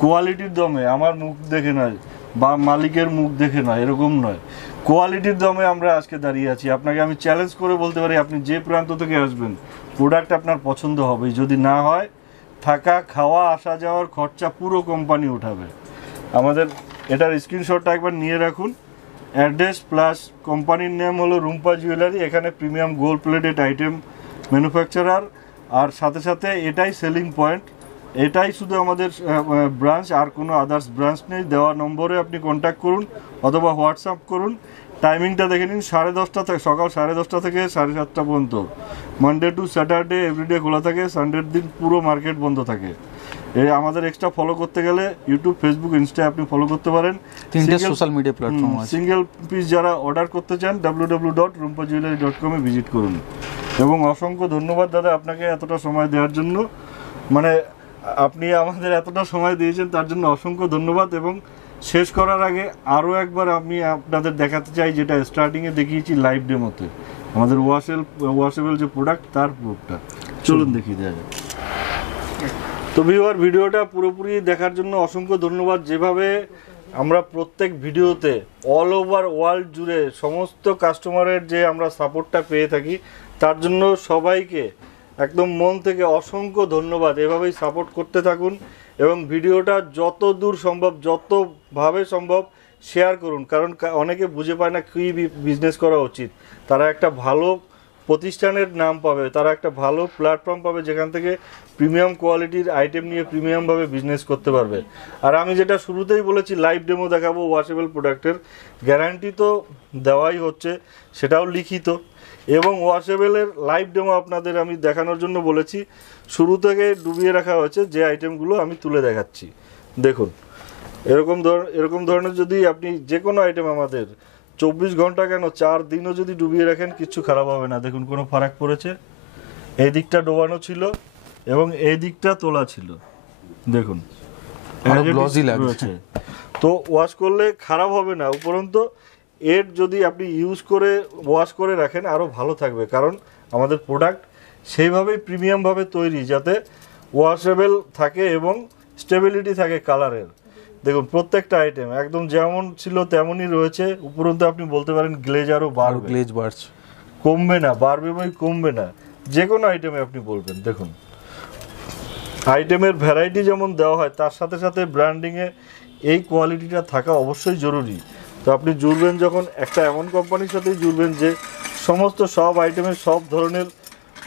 কোয়ালিটির দমে, আমার মুখ দেখে নয় বা মালিকের মুখ দেখে নয়, এরকম নয়, কোয়ালিটির দমে আমরা আজকে দাঁড়িয়ে আছি। আপনাকে আমি চ্যালেঞ্জ করে বলতে পারি আপনি যে প্রান্ত থেকে আসবেন প্রোডাক্ট আপনার পছন্দ হবে, যদি না হয় থাকা খাওয়া আসা যাওয়ার খরচা পুরো কোম্পানি উঠাবে। আমাদের এটার স্ক্রিনশটটা একবার নিয়ে রাখুন। অ্যাড্রেস প্লাস কোম্পানির নেম হলো রুম্পা জুয়েলারি। এখানে premium gold plated item manufacturer, আর সাথে সাথে এটাই সেলিং পয়েন্ট, এটাই শুধু আমাদের ব্রাঞ্চ, আর কোনো আদার্স ব্রাঞ্চ নেই। দেওয়া নম্বরে আপনি কন্ট্যাক্ট করুন অথবা হোয়াটসঅ্যাপ করুন। টাইমিংটা দেখে নিন, 10:30 থেকে সকাল 10:30 থেকে 7:30 পর্যন্ত। মানডে টু স্যাটারডে এভরিডে খোলা থাকে, সানডের দিন পুরো মার্কেট বন্ধ থাকে। এই আমাদের এক্সট্রা ফলো করতে গেলে ইউটিউব, ফেসবুক, ইনস্টা আপনি ফলো করতে পারেন। তিনটে সোশ্যাল মিডিয়া প্ল্যাটফর্ম আছে। সিঙ্গেল পিস যারা অর্ডার করতে চান www.rumpajewellery.com এ ভিজিট করুন। এবং অসংখ্য ধন্যবাদ দাদা আপনাকে এতটা সময় দেওয়ার জন্য, মানে আপনি আমাদের এতটা সময় দিয়েছেন তার জন্য অসংখ্য ধন্যবাদ। এবং শেষ করার আগে আরও একবার আমি আপনাদের দেখাতে চাই যেটা স্টার্টিংয়ে দেখিয়েছি লাইভ ডেমোতে, আমাদের ওয়াশেবল যে প্রোডাক্ট তার প্রুফটা। চলুন দেখিয়ে দেওয়া যায়। তো ভিডিওটা পুরোপুরি দেখার জন্য অসংখ্য ধন্যবাদ। যেভাবে আমরা প্রত্যেক ভিডিওতে অল ওভার ওয়ার্ল্ড জুড়ে সমস্ত কাস্টমারের যে আমরা সাপোর্টটা পেয়ে থাকি তার জন্য সবাইকে একদম মন থেকে অসংখ্য ধন্যবাদ। এভাবেই সাপোর্ট করতে থাকুন এবং ভিডিওটা যত দূর সম্ভব, যতভাবে সম্ভব শেয়ার করুন, কারণ অনেকে বুঝে পায় না কী বিজনেস করা উচিত। তারা একটা ভালো প্রতিষ্ঠানের নাম পাবে, তারা একটা ভালো প্ল্যাটফর্ম পাবে যেখান থেকে প্রিমিয়াম কোয়ালিটির আইটেম নিয়ে প্রিমিয়ামভাবে বিজনেস করতে পারবে। আর আমি যেটা শুরুতেই বলেছি লাইভ ডেমো দেখাবো ওয়াশেবল প্রোডাক্টের, গ্যারান্টি তো দেওয়াই হচ্ছে, সেটাও লিখিত। এবং ওয়াশেবলের লাইভ ডেমো আপনাদের আমি দেখানোর জন্য বলেছি, শুরু থেকে ডুবিয়ে রাখা হয়েছে যে আইটেমগুলো আমি তুলে দেখাচ্ছি। দেখুন এরকম ধরনের যদি আপনি যে কোনো আইটেম আমাদের 24 ঘন্টা কেন 4 দিনও যদি ডুবিয়ে রাখেন কিচ্ছু খারাপ হবে না। দেখুন কোনো ফারাক পড়েছে, এই দিকটা ডোবানো ছিল এবং এই দিকটা তোলা ছিল, দেখুন গ্লসি লাগছে। তো ওয়াশ করলে খারাপ হবে না, উপরন্তু এর যদি আপনি ইউজ করে ওয়াশ করে রাখেন আরও ভালো থাকবে, কারণ আমাদের প্রোডাক্ট সেইভাবেই প্রিমিয়ামভাবে তৈরি যাতে ওয়াশেবল থাকে এবং স্টেবিলিটি থাকে কালারের। দেখুন প্রত্যেকটা আইটেম একদম যেমন ছিল তেমনই রয়েছে, উপরন্তু আপনি বলতে পারেন গ্লেজ আরও বাড়বে, গ্লেজ বাড়ছে, কমবে না, বাড়বে বই কমবে না, যে কোনো আইটেমে আপনি বলবেন। দেখুন আইটেমের ভ্যারাইটি যেমন দেওয়া হয় তার সাথে সাথে ব্র্যান্ডিংয়ে এই কোয়ালিটিটা থাকা অবশ্যই জরুরি। তো আপনি জুড়বেন যখন একটা এমন কোম্পানির সাথেই জুড়বেন যে সমস্ত সব আইটেমের সব ধরনের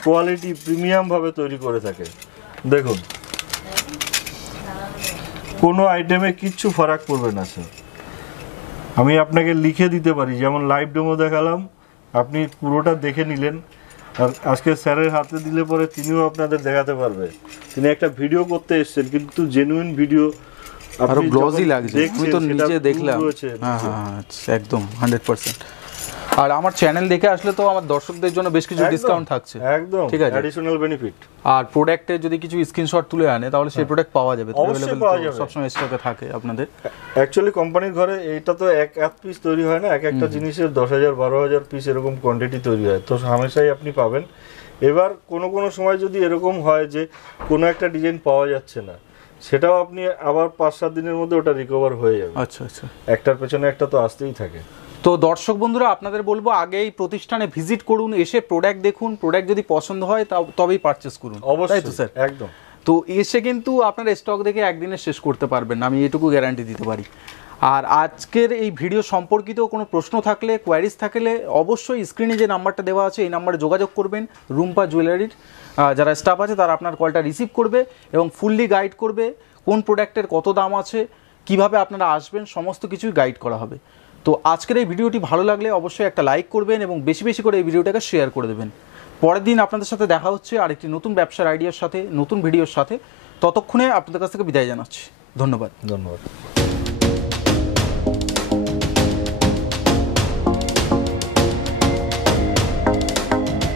কোয়ালিটি প্রিমিয়ামভাবে তৈরি করে থাকে। দেখুন কোনো আইটেমে কিচ্ছু ফারাক পড়বে না স্যার, আমি আপনাকে লিখে দিতে পারি। যেমন লাইভ ডেমো দেখালাম, আপনি পুরোটা দেখে নিলেন, আর আজকে স্যারের হাতে দিলে পরে তিনিও আপনাদের দেখাতে পারবে। তিনি একটা ভিডিও করতে এসেছেন কিন্তু জেনুইন ভিডিও, আরো আপনি গ্লসি যখন লাগছে, আমি দেখছেন তো সেটা নিজে proof দেখলাম। রয়েছে। হ্যাঁ হ্যাঁ হ্যাঁ, একদম 100%। আর আমার চ্যানেল দেখে আসলে তো আমার দর্শকদের জন্য বেশ কিছু একদম, ডিসকাউন্ট থাকছে। একদম ঠিক আছে। Additional benefit. আর প্রোডাক্টের যদি কিছু স্ক্রিনশট তুলে আনে তাহলে সেই প্রোডাক্ট পাওয়া যাবে, অবশ্যই available পাওয়া তো যাবে। সবসময় স্টকে থাকে আপনাদের। অ্যাকচুয়ালি কোম্পানির ঘরে এইটা তো এক পিস তৈরি হয় না, এক একটা জিনিসের 10,000 12,000 পিস এরকম কোয়ান্টিটি তৈরি হয়, তো হামেশাই আপনি পাবেন। এবার কোনো সময় যদি এরকম হয় যে কোনো একটা ডিজাইন পাওয়া যাচ্ছে না, সেটাও আপনি আবার 5-7 দিনের মধ্যে ওটা রিকভার হয়ে যাবে। আচ্ছা আচ্ছা। একটার পেছনে একটা তো আসতেই থাকে। তো দর্শক বন্ধুরা আপনাদের বলবো আগে এই প্রতিষ্ঠানে ভিজিট করুন, এসে প্রোডাক্ট দেখুন, প্রোডাক্ট যদি পছন্দ হয় তবেই পারচেস করুন। তাই তো অবশ্যই স্যার? একদম। তো এসে কিন্তু আপনারা স্টক দেখে একদিনে শেষ করতে পারবেন না, আমি এটুকু গ্যারান্টি দিতে পারি। আর আজকের এই ভিডিও সম্পর্কিত কোনো প্রশ্ন থাকলে, কোয়ারিজ থাকলে অবশ্যই স্ক্রিনে যে নাম্বারটা দেওয়া আছে এই নাম্বারে যোগাযোগ করবেন। রুম্পা জুয়েলারির যারা স্টাফ আছে তারা আপনার কলটা রিসিভ করবে এবং ফুললি গাইড করবে কোন প্রোডাক্টের কত দাম আছে, কিভাবে আপনারা আসবেন, সমস্ত কিছুই গাইড করা হবে। তো আজকের এই ভিডিওটি ভালো লাগলে অবশ্যই একটা লাইক করবেন এবং বেশি বেশি করে এই ভিডিওটাকে শেয়ার করে দেবেন। পরের দিন আপনাদের সাথে দেখা হচ্ছে আরেকটি নতুন ব্যবসার আইডিয়ার সাথে, নতুন ভিডিওর সাথে। ততক্ষণে আপনাদের কাছ থেকে বিদায় জানাচ্ছি। ধন্যবাদ। ধন্যবাদ।